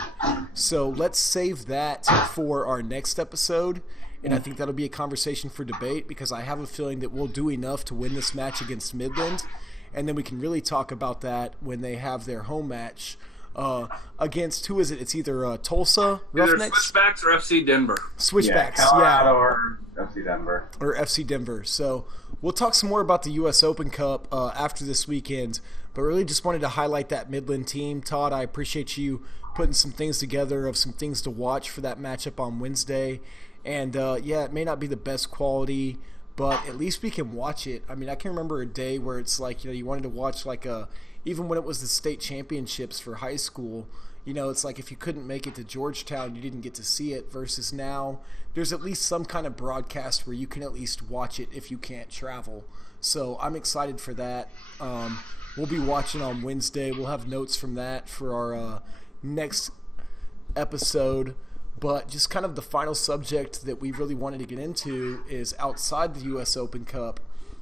So let's save that for our next episode. And I think that'll be a conversation for debate, because I have a feeling that we'll do enough to win this match against Midland. And then we can really talk about that when they have their home match against, who is it? It's either Tulsa, Roughnecks? Either Switchbacks or FC Denver. Switchbacks, Colorado or FC Denver. Or FC Denver. So we'll talk some more about the U.S. Open Cup after this weekend. But really just wanted to highlight that Midland team. Todd, I appreciate you putting some things together of some things to watch for that matchup on Wednesday. And, it may not be the best quality, but at least we can watch it. I mean, I can remember a day where it's like, you wanted to watch even when it was the state championships for high school, You know, it's like if you couldn't make it to Georgetown, you didn't get to see it, versus now there's at least some kind of broadcast where you can at least watch it if you can't travel. So I'm excited for that. We'll be watching on Wednesday. We'll have notes from that for our next episode. But just kind of the final subject that we really wanted to get into is outside the U.S. Open Cup.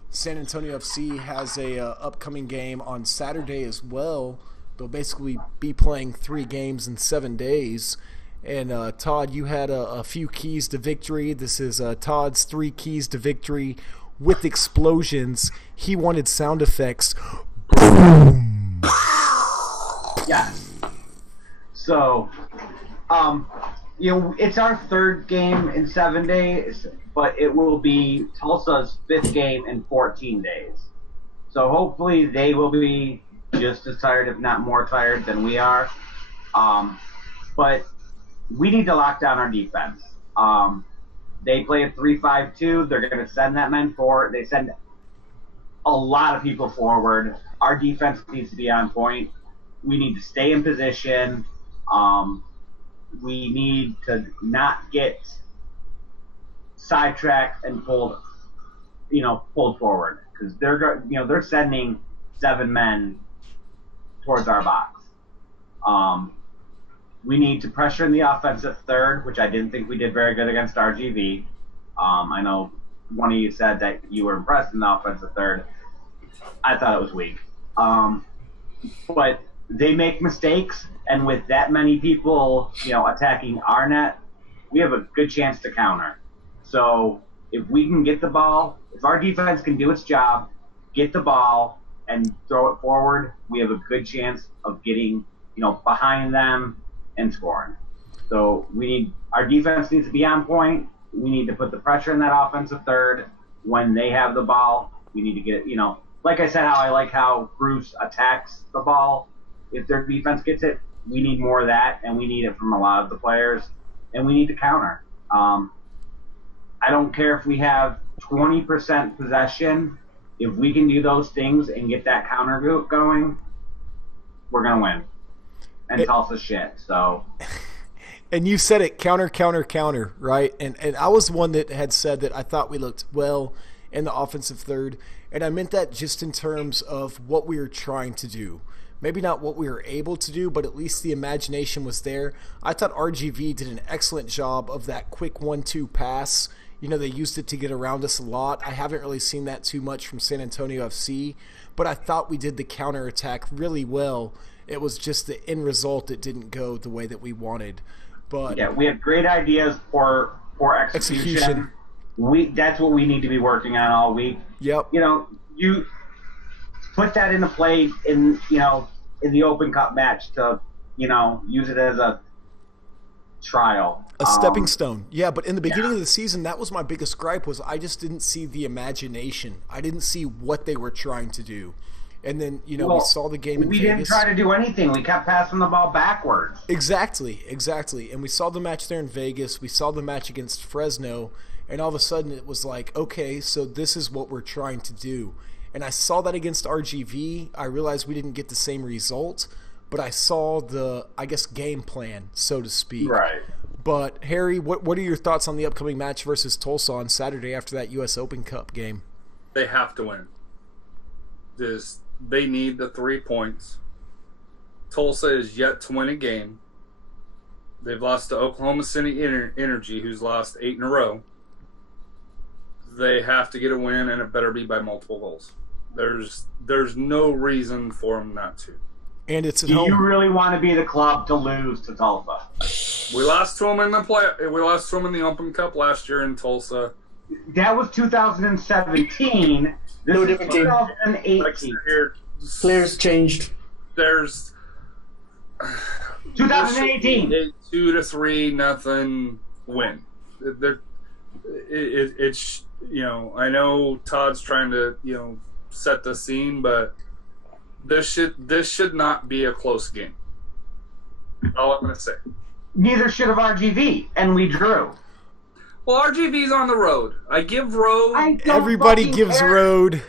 San Antonio FC has a upcoming game on Saturday as well. They'll basically be playing 3 games in 7 days. And Todd, you had a few keys to victory. This is Todd's 3 keys to victory with explosions. He wanted sound effects. Boom! Yeah. So, it's our 3rd game in 7 days, but it will be Tulsa's 5th game in 14 days. So hopefully they will be just as tired, if not more tired than we are. But we need to lock down our defense. They play a 3-5-2. They're going to send that men forward. They send a lot of people forward. Our defense needs to be on point. We need to stay in position. We need to not get sidetracked and pulled forward, because they're sending 7 men towards our box. We need to pressure in the offensive third, which I didn't think we did very good against RGV. I know one of you said that you were impressed in the offensive third. I thought it was weak. But they make mistakes, and with that many people, attacking our net, we have a good chance to counter. So if we can get the ball, if our defense can do its job, get the ball and throw it forward, we have a good chance of getting, behind them and scoring. So our defense needs to be on point. We need to put the pressure in that offensive third. When they have the ball, we need to get it, like I said, I like how Bruce attacks the ball. If their defense gets it, we need more of that, and we need it from a lot of the players, and we need to counter. I don't care if we have 20% possession. If we can do those things and get that counter going, we're going to win. And Tulsa shit, so. And you said it, counter, right? And I was one that had said that I thought we looked well in the offensive third, and I meant that just in terms of what we were trying to do. Maybe not what we were able to do, but at least the imagination was there. I thought RGV did an excellent job of that quick 1-2 pass. They used it to get around us a lot. I haven't really seen that too much from San Antonio FC, but I thought we did the counterattack really well. It was just the end result that didn't go the way that we wanted. But yeah, we have great ideas for execution. That's what we need to be working on all week. Yep. You put that into play in the Open Cup match to use it as a trial, a stepping stone. Yeah, but in the beginning of the season, that was my biggest gripe, was I just didn't see the imagination. I didn't see what they were trying to do. And then, we saw the game in Vegas. We didn't try to do anything. We kept passing the ball backwards. Exactly. And we saw the match there in Vegas. We saw the match against Fresno. And all of a sudden it was like, okay, so this is what we're trying to do. And I saw that against RGV. I realized we didn't get the same result, but I saw the, game plan, so to speak. Right. But, Harry, what are your thoughts on the upcoming match versus Tulsa on Saturday after that U.S. Open Cup game? They have to win. They need the 3 points. Tulsa is yet to win a game. They've lost to Oklahoma City Energy, who's lost 8 in a row. They have to get a win, and it better be by multiple goals. There's no reason for them not to. And it's at home. Do you really want to be the club to lose to Tulsa? We lost to them in the We lost to them in the Open Cup last year in Tulsa. That was 2017. This no is different 2018. Players changed. There's 2018. 2-3-0 win. It's I know Todd's trying to set the scene, but this should not be a close game. All I'm gonna say. Neither should have RGV, and we drew. Well, RGV's on the road. I give road. Everybody gives road.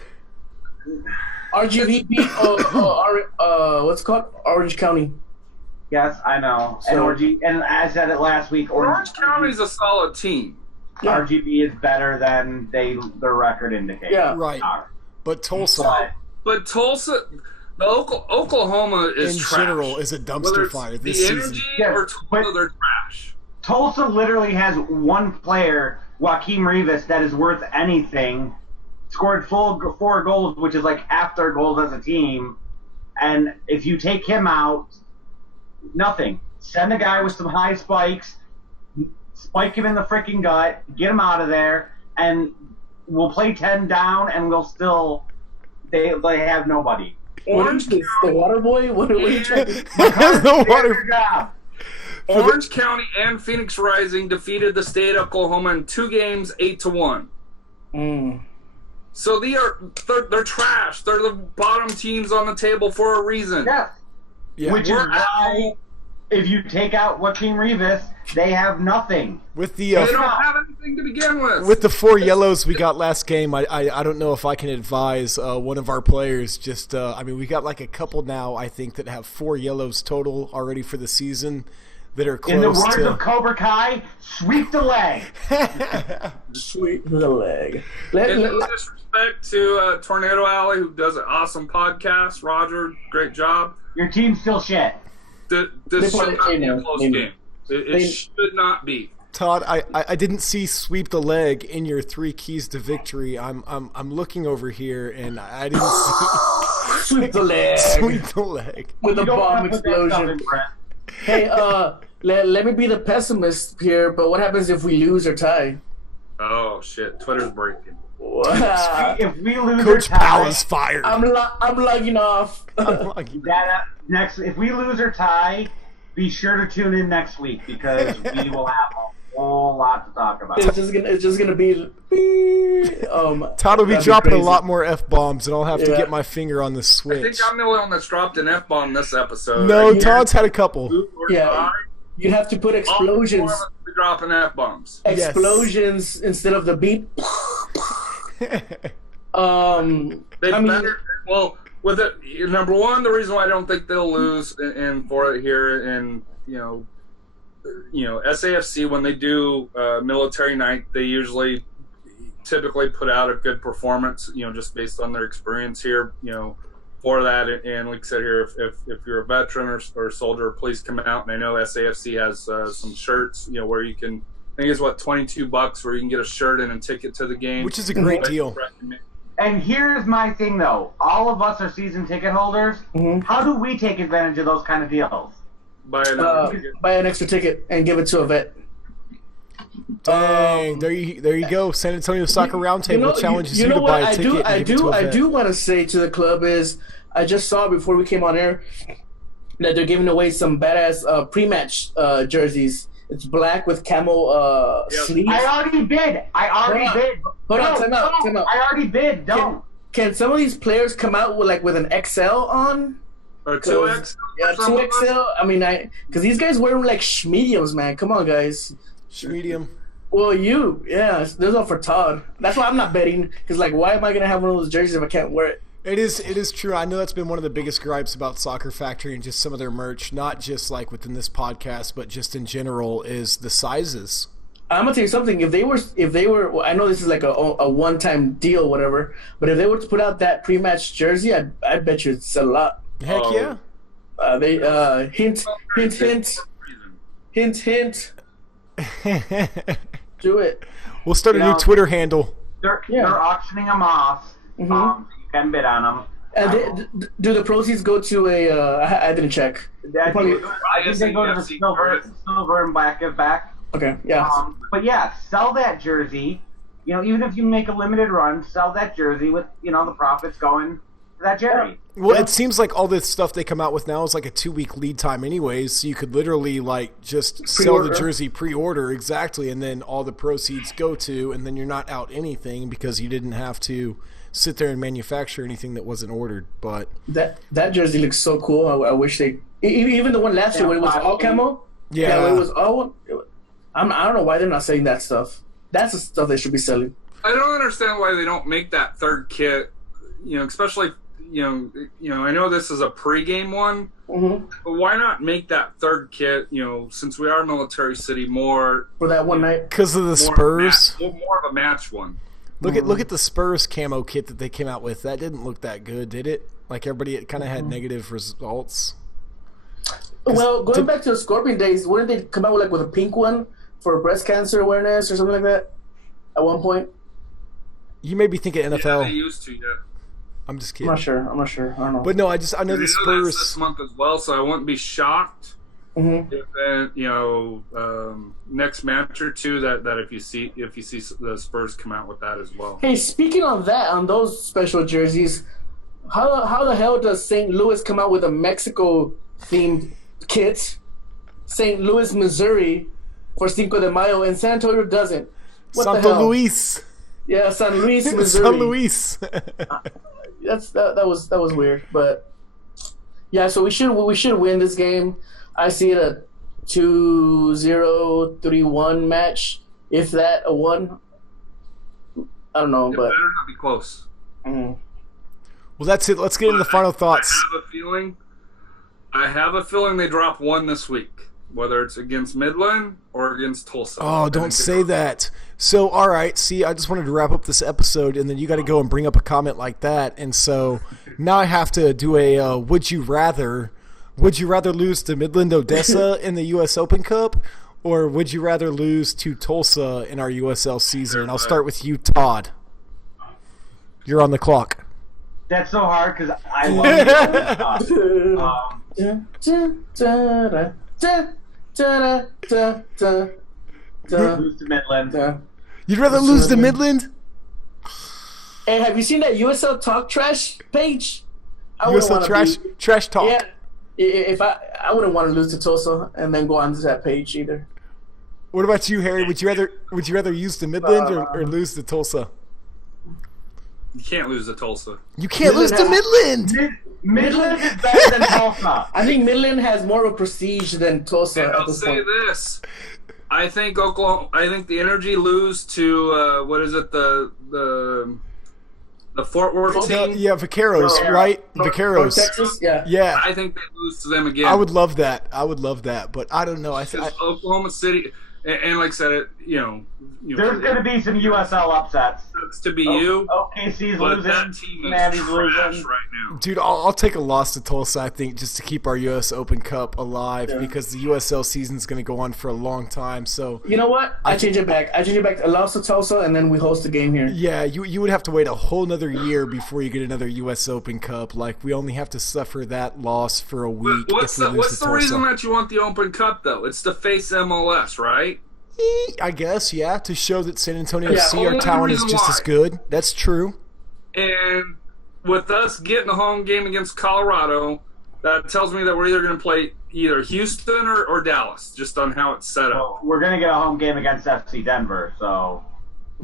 RGV beat what's it called? Orange County. Yes, I know. So- And I said it last week. Orange County's a solid team. Yeah. RGB is better than their record indicates. Yeah. Right. But Tulsa, But Tulsa, the Oklahoma is in trash. general, is a Whether dumpster it's fire the this season. energy Yeah, or Tulsa, but- they're trash. Tulsa literally has one player, Joaquim Rivas, that is worth anything. Scored full 4 goals, which is like half their goals as a team. And if you take him out, nothing. Send a guy with some high spikes, spike him in the freaking gut, get him out of there, and we'll play 10 down, and we'll still they have nobody. What is this? The water boy? What are you trying to The water- Good job. Orange County and Phoenix Rising defeated the state of Oklahoma in 2 games, 8-1. So they're trash. They're the bottom teams on the table for a reason. Yes. Yeah. Which is We're why, if you take out Joaquim Rivas, they have nothing. With the They don't have anything to begin with. with the 4 yellows we got last game, I don't know if I can advise one of our players. Just we got like a couple now, I think, that have 4 yellows total already for the season that are close In the words to. of Cobra Kai, sweep the leg. sweep the leg? And no disrespect to Tornado Alley, who does an awesome podcast. Roger, great job. Your team's still shit. This They should probably- not be a amen, close amen. game. It They- should not be. Todd, I didn't see sweep the leg in your 3 keys to victory. I'm looking over here and I didn't see Sweep the leg sweep the leg. with a You don't bomb wanna put that stuff explosion. in, Brett. Hey, let me be the pessimist here, but what happens if we lose or tie? Oh shit! Twitter's breaking. Wow. If we lose Coach or tie, Powell is fired. I'm logging off. if we lose or tie, be sure to tune in next week because we will have a whole lot to talk about. It's just gonna be. Todd will be that'd dropping a crazy. lot more F-bombs, and I'll have to Yeah. get my finger on the I switch. think I'm the only one that's dropped an F-bomb this episode. No, Yeah. Todd's had a couple. Yeah. You'd have to put explosions. Dropping F-bombs. Yes. Explosions instead of the beep. They I mean, better. Well, with it, number one, the reason why I don't think they'll lose, and for it here, and SAFC when they do military night, they usually typically put out a good performance. Just based on their experience here. For that, and like I said here, if you're a veteran or soldier, please come out. And I know SAFC has some shirts, where you can. I think it's $22 where you can get a shirt and a ticket to the game, Which is a great deal. And here's my thing, though. All of us are season ticket holders. Mhm. How do we take advantage of those kind of deals? Buy another ticket. buy an extra ticket and give it to a vet. Dang, there you go. San Antonio Soccer Roundtable challenges you, to what buy a ticket. I and give it to a I vet. do want to say to the club is I just saw before we came on air that they're giving away some badass pre-match jerseys. It's black with camo sleeves. I already bid. Hold on, time out. I already bid. Don't. Can some of these players come out with an XL on? Or 2X. Yeah, 2XL. I mean, because these guys wear like mediums, man. Come on, guys. Medium. Well, those are for Todd. That's why I'm not betting. Because why am I gonna have one of those jerseys if I can't wear it? It is true. I know that's been one of the biggest gripes about Soccer Factory and just some of their merch, not just within this podcast, but just in general, is the sizes. I'm gonna tell you something. If they were, well, I know this is like a one-time deal, whatever. But if they were to put out that pre-match jersey, I bet you it'd sell a lot. Heck yeah. They hint. Do it. We'll start a new Twitter handle. They're Yeah. auctioning them off. Mhm. So you can bid on them. And do the proceeds go to a? I didn't check. I Probably- think they go to the silver and black give back. Okay, yeah. But yeah, sell that jersey. Even if you make a limited run, sell that jersey with the profits going to that charity. Well, it seems like all this stuff they come out with now is like a 2-week lead time anyways, so you could literally just sell the Pre-order. jersey pre-order exactly, and then all the proceeds go to, and then you're not out anything because you didn't have to sit there and manufacture anything that wasn't ordered. But That jersey looks so cool. I wish they even the one last year when it was all camo. yeah, when it was all. I don't know why they're not selling that stuff. That's the stuff they should be selling. I don't understand why they don't make that third kit, especially, I know this is a pregame one, but why not make that third kit? Since we are military city, more for that one night because of the Spurs. More of a match one. Look at the Spurs camo kit that they came out with. That didn't look that good, did it? Like everybody kind of had negative results. Well, going back to the Scorpion days, wouldn't they come out with a pink one for breast cancer awareness or something like that at one point? You may be thinking NFL. Yeah, they used to, yeah. I'm just kidding. I'm not sure. I don't know. But no, I know the Spurs that's this month as well, so I wouldn't be shocked if next match or two that if you see the Spurs come out with that as well. Hey, speaking of that, on those special jerseys, how the hell does St. Louis come out with a Mexico themed kit? St. Louis, Missouri, for Cinco de Mayo, and San Antonio doesn't. What the hell? Luis. Yeah, San Luis, Missouri. San Luis. that was weird, but yeah. So we should win this game. I see it a 2-0, 3-1 match, if that, a 1. I don't know, it but better not be close. Well, that's it. Let's get into the final thoughts. I have a feeling they drop 1 this week, whether it's against Midland or against Tulsa. Oh, don't say that. So, all right. See, I just wanted to wrap up this episode, and then you got to go and bring up a comment like that. And so now I have to do a would you rather. Would you rather lose to Midland Odessa in the U.S. Open Cup, or would you rather lose to Tulsa in our USL season? And I'll start with you, Todd. You're on the clock. That's so hard because I love lose to Midland. You'd rather lose to Midland? Hey, have you seen that USL Talk Trash page? USL Trash Talk. Yeah. If I wouldn't want to lose to Tulsa and then go onto that page either. What about you, Harry? Would you rather use to Midland or lose to Tulsa? You can't lose to Tulsa. You can't lose to Midland. Midland is better than Tulsa. I think Midland has more of a prestige than Tulsa. And I'll say this: I think the Energy lose to what is it? The Fort Worth team. Yeah, Vaqueros, right? Vaqueros, Texas. Yeah. Yeah. I think they lose to them again. I would love that, but I don't know. Oklahoma City, and like I said, there's going to be some USL upsets. That's to be you. OKC's but losing. That team is Natty's trash losing. right now. Dude, I'll take a loss to Tulsa, I think, just to keep our U.S. Open Cup alive because the USL season's going to go on for a long time. So you know what? I change it back. A loss to Tulsa, and then we host the game here. Yeah, you would have to wait a whole nother year before you get another U.S. Open Cup. Like, we only have to suffer that loss for a week. What's the reason that you want the Open Cup, though? It's to face MLS, right? I guess, yeah, to show that San Antonio FC, only our talent is reason just why. as good. That's true. And with us getting a home game against Colorado, that tells me that we're either going to play either Houston or Dallas, just on how it's set up. Well, we're going to get a home game against FC Denver, so...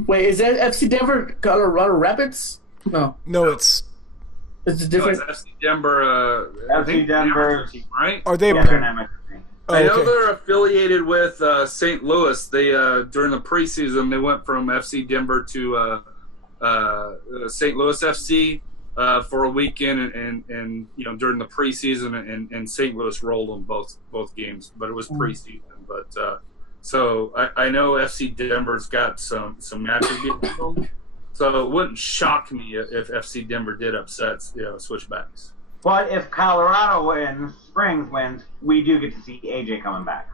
Wait, is that FC Denver, Colorado Rapids? No, it's different. No, it's FC Denver. FC Denver, team, right? Are they? yeah, they're an amateur team. I know okay. they're affiliated with St. Louis. They during the preseason they went from FC Denver to St. Louis FC for a weekend, and during the preseason, and St. Louis rolled them both games, but it was preseason. But so I know FC Denver's got some matches against them, so it wouldn't shock me if FC Denver did upset Switchbacks. But if Colorado Springs wins, we do get to see AJ coming back.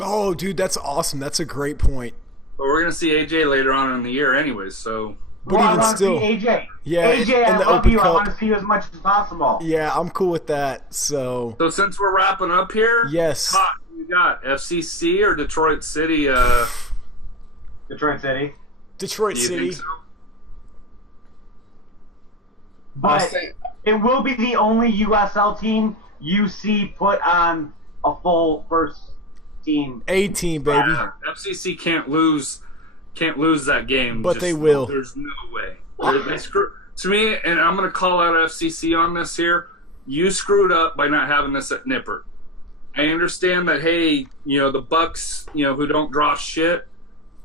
Oh, dude, that's awesome. That's a great point. But we're going to see AJ later on in the year anyways, so... But I even want still, to see AJ. yeah, AJ, I in the love Open you. I Cup. want to see you as much as possible. Yeah, I'm cool with that. So since we're wrapping up here, yes, Todd, you got FCC or Detroit City? Detroit City. Detroit Do you City. think so? But it will be the only USL team you see put on a full first team. A team, baby. FCC can't lose that game. But they will. There's no way. They screw to me, and I'm going to call out FCC on this here. You screwed up by not having this at Nippert. I understand that. Hey, the Bucks, who don't draw shit,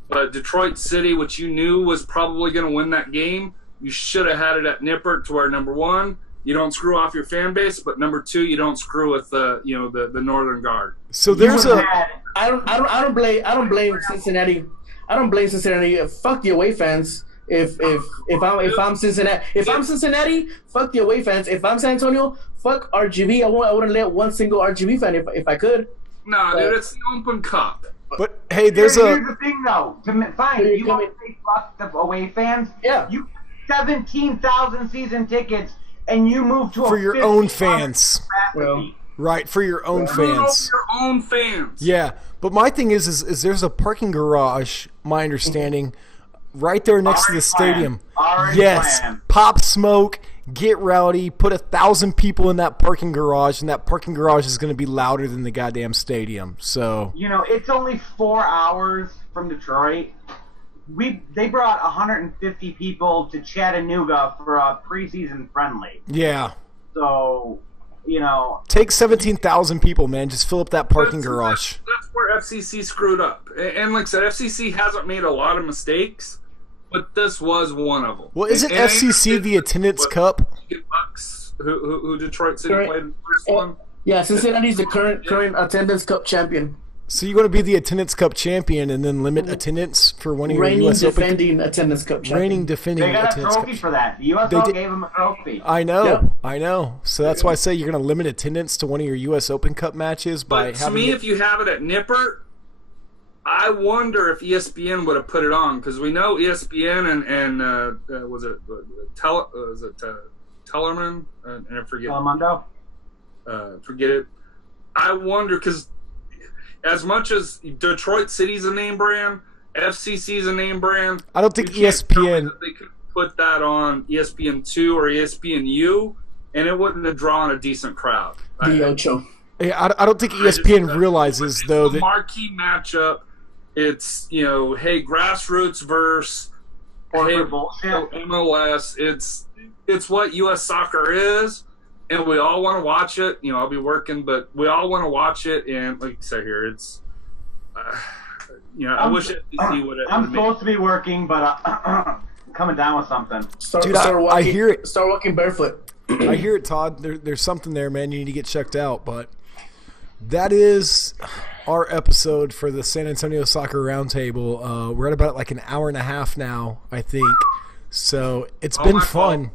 but Detroit City, which you knew was probably going to win that game. You should have had it at Nippert to where, number one, you don't screw off your fan base, but number two, you don't screw with the Northern Guard. So there's I don't blame Cincinnati. I don't blame Cincinnati. Fuck the away fans. If I'm Cincinnati, fuck the away fans. If I'm San Antonio, fuck RGV. I wouldn't let one single RGV fan if I could. No, dude, it's the Open Cup. But hey, here's the thing though. Fine, you want to say fuck the away fans? Yeah. You 17,000 season tickets, and you move to for your own fans. Well, right, for your own fans. Your own fans. Yeah, but my thing is there's a parking garage, my understanding, right there next to the stadium. Yes, pop smoke, get rowdy, put 1,000 people in that parking garage, and that parking garage is going to be louder than the goddamn stadium. So it's only 4 hours from Detroit. They brought 150 people to Chattanooga for a preseason friendly. Yeah. So, take 17,000 people, man. Just fill up that parking garage. That's where FCC screwed up. And like I said, FCC hasn't made a lot of mistakes, but this was one of them. Well, isn't FCC the attendance cup? Bucks, who Detroit City played in the first one? Yeah, Cincinnati's the current attendance cup champion. So you want to be the attendance cup champion and then limit attendance for one of your U.S. Open? Defending attendance cup champion. Reigning defending They got a attendance trophy cup. for that. The USL gave them a trophy. I know, Yep. I know. So that's why I say you're going to limit attendance to one of your U.S. Open Cup matches by But having. To me, if you have it at Nippert, I wonder if ESPN would have put it on, because we know ESPN and was it Tellerman? And I forget. Telemundo? Forget it. I wonder, because as much as Detroit City's a name brand, FCC's a name brand, I don't think you can't tell me ESPN. that they could put that on ESPN2 or ESPNU, and it wouldn't have drawn a decent crowd. The Ocho. Yeah, I don't think ESPN realizes though it's a that marquee matchup. It's hey, grassroots versus hey, bullshit. MLS. It's what U.S. soccer is, and we all want to watch it. I'll be working, but we all want to watch it. And like I said here, it's I wish FCC would have. I'm supposed to be working, but coming down with something. Dude, I hear it. Start walking barefoot. I hear it, Todd. There's something there, man. You need to get checked out. But that is our episode for the San Antonio Soccer Roundtable. We're at about like an hour and a half now, I think. So it's been fun.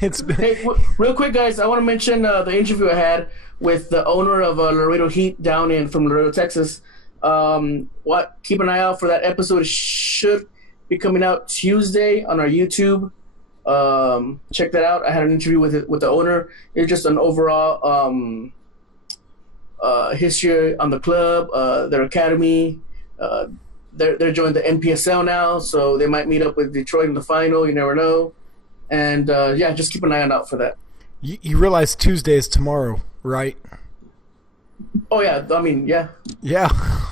It's been. Hey, real quick, guys, I want to mention the interview I had with the owner of Laredo Heat from Laredo, Texas. Keep an eye out for that episode. It should be coming out Tuesday on our YouTube. Check that out. I had an interview with the owner. It's just an overall history on the club, their academy. They're joined the NPSL now, so they might meet up with Detroit in the final. You never know. And just keep an eye out for that. You realize Tuesday is tomorrow, right? Oh yeah, I mean yeah. Yeah.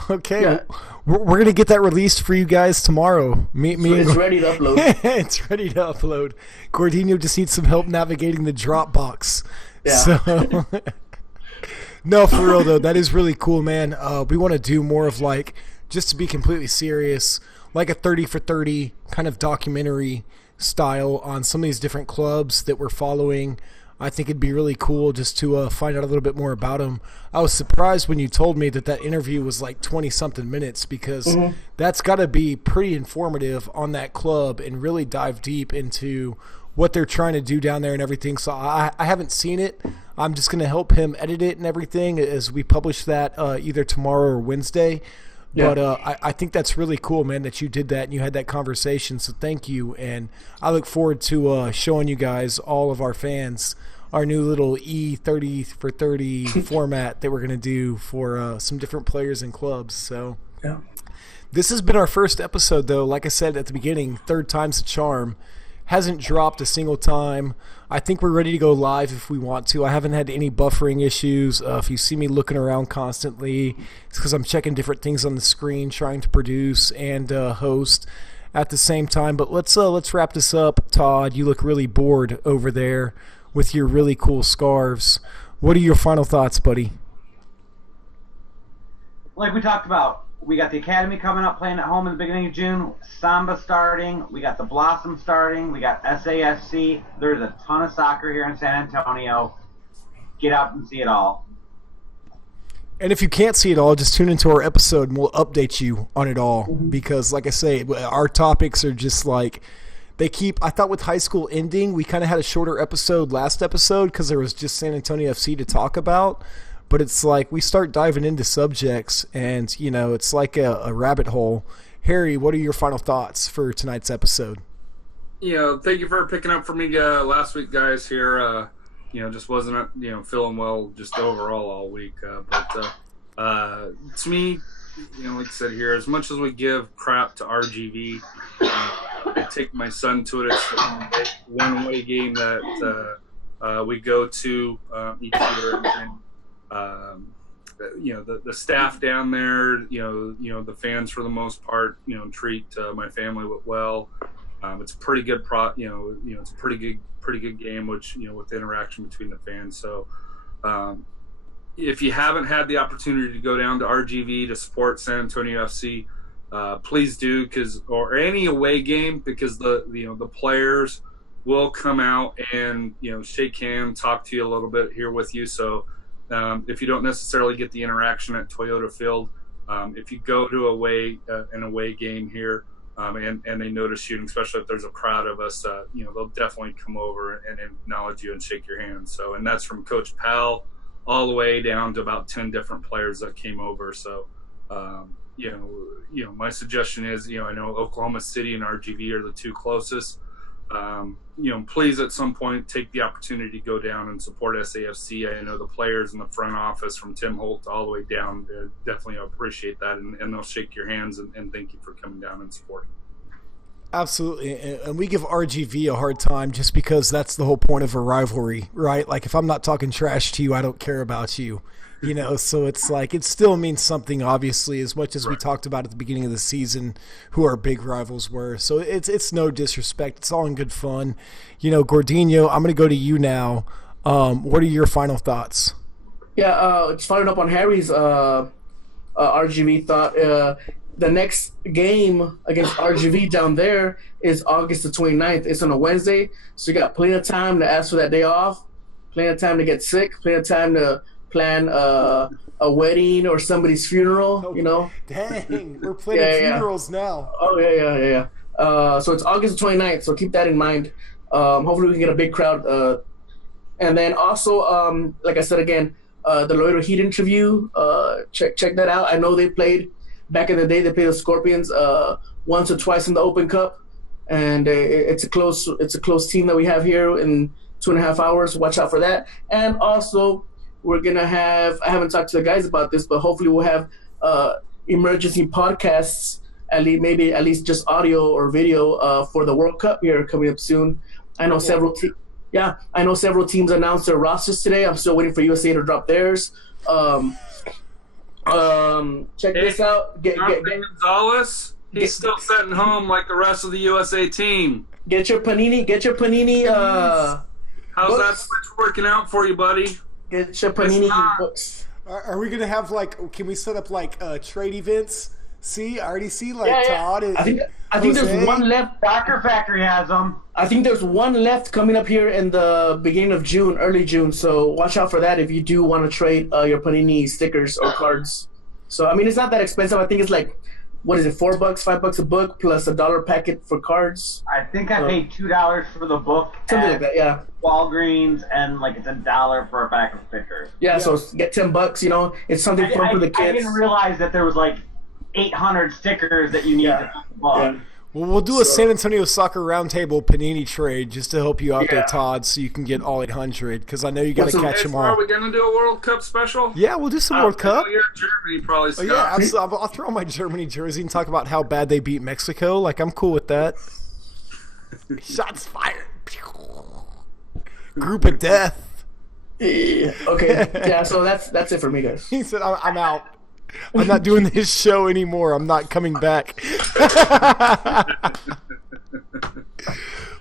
Okay. Yeah. We're gonna get that released for you guys tomorrow. It's ready to upload. It's ready to upload. Gordino just needs some help navigating the Dropbox. Yeah. So, no, for real though, that is really cool, man. We want to do more of just to be completely serious, like a 30 for 30 kind of documentary style on some of these different clubs that we're following. I think it'd be really cool just to find out a little bit more about them. I was surprised when you told me that interview was like 20-something minutes, because that's got to be pretty informative on that club and really dive deep into what they're trying to do down there and everything. So I haven't seen it. I'm just going to help him edit it and everything as we publish that either tomorrow or Wednesday. Yeah. But I think that's really cool, man, that you did that and you had that conversation. So thank you. And I look forward to showing you guys, all of our fans, our new little E30 for 30 format that we're going to do for some different players and clubs. So This has been our first episode, though. Like I said at the beginning, third time's the charm. Hasn't dropped a single time. I think we're ready to go live if we want to. I haven't had any buffering issues. If you see me looking around constantly, it's because I'm checking different things on the screen, trying to produce and host at the same time. But let's wrap this up. Todd, you look really bored over there with your really cool scarves. What are your final thoughts, buddy? like we talked about, we got the Academy coming up, playing at home in the beginning of June. Samba starting. We got the Blossom starting. We got SAFC. There's a ton of soccer here in San Antonio. Get out and see it all. And if you can't see it all, just tune into our episode and we'll update you on it all. Because, like I say, our topics are just like they keep. I thought with high school ending, we kind of had a shorter episode last episode because there was just San Antonio FC to talk about. But it's like we start diving into subjects, and it's like a rabbit hole. Harry, what are your final thoughts for tonight's episode? Thank you for picking up for me last week, guys. Here, just wasn't feeling well just overall all week. But to me, like I said here, as much as we give crap to RGV, I take my son to it. It's one away game that we go to each year. The staff down there, the fans for the most part, treat my family well. It's a pretty good it's a pretty good game, which with the interaction between the fans. So, if you haven't had the opportunity to go down to RGV to support San Antonio FC, please do, or any away game, because the players will come out and shake hands, talk to you a little bit here with you. So. If you don't necessarily get the interaction at Toyota Field, if you go to an away game here and they notice you, and especially if there's a crowd of us, they'll definitely come over and acknowledge you and shake your hand. So, and that's from Coach Powell all the way down to about 10 different players that came over. So, my suggestion is, I know Oklahoma City and RGV are the two closest. Please at some point take the opportunity to go down and support SAFC. I know the players in the front office from Tim Holt all the way down definitely appreciate that, and they'll shake your hands and thank you for coming down and supporting. Absolutely, and we give RGV a hard time just because that's the whole point of a rivalry, right? Like if I'm not talking trash to you, I don't care about you. So it's like it still means something, obviously, as much as we talked about at the beginning of the season who our big rivals were. So it's no disrespect. It's all in good fun. Gordino, I'm going to go to you now. What are your final thoughts? Yeah, just following up on Harry's RGV thought. The next game against RGV down there is August the 29th. It's on a Wednesday, so you got plenty of time to ask for that day off, plenty of time to get sick, plenty of time to plan a wedding or somebody's funeral, Dang, we're planning funerals now. Oh, yeah. So it's August 29th, so keep that in mind. Hopefully we can get a big crowd. And then also, like I said again, the Loyola Heat interview, check that out. I know they played, back in the day, they played the Scorpions once or twice in the Open Cup. And it's a close team that we have here in 2.5 hours. Watch out for that. And also, we're going to have, I haven't talked to the guys about this, but hopefully we'll have emergency podcasts, at least just audio or video for the World Cup here coming up soon. I know several teams announced their rosters today. I'm still waiting for USA to drop theirs. Check this out. Gonzalez, he's still sitting home like the rest of the USA team. Get your Panini. How's that switch working out for you, buddy? Get your Panini books. Are we going to have, can we set up, trade events? See? I already see, Todd. I think there's one left. Soccer Factory has them. I think there's one left coming up here in the beginning of June, early June. So watch out for that if you do want to trade your Panini stickers or cards. So, it's not that expensive. I think it's what is it, $4, $5 a book plus $1 packet for cards? I think I paid $2 for the book. Something like that, yeah. Walgreens, and it's $1 for a pack of stickers. Yeah, so get $10. It's something fun for the kids. I didn't realize that there was 800 stickers that you need to book. Yeah. Well, we'll do a San Antonio Soccer Roundtable Panini trade just to help you out there, Todd, so you can get all 800, because I know you got to catch them all. Are we going to do a World Cup special? Yeah, we'll do some World Cup. You're in Germany, probably. Oh, yeah, I'll throw on my Germany jersey and talk about how bad they beat Mexico. I'm cool with that. Shots fired. Group of death. Yeah. Okay. Yeah, so that's it for me, guys. He said, I'm out. I'm not doing this show anymore. I'm not coming back.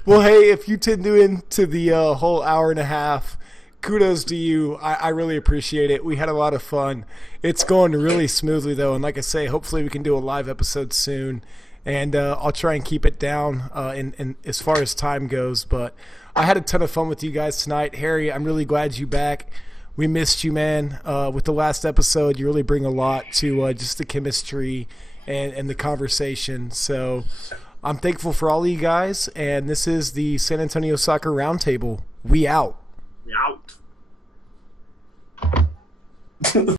Well, hey, if you tuned into the whole hour and a half, kudos to you. I really appreciate it. We had a lot of fun. It's going really smoothly, though. And like I say, hopefully we can do a live episode soon. And I'll try and keep it down in as far as time goes. But I had a ton of fun with you guys tonight. Harry, I'm really glad you're back. We missed you, man. With the last episode, you really bring a lot to just the chemistry and the conversation. So I'm thankful for all of you guys. And this is the San Antonio Soccer Roundtable. We out. We out.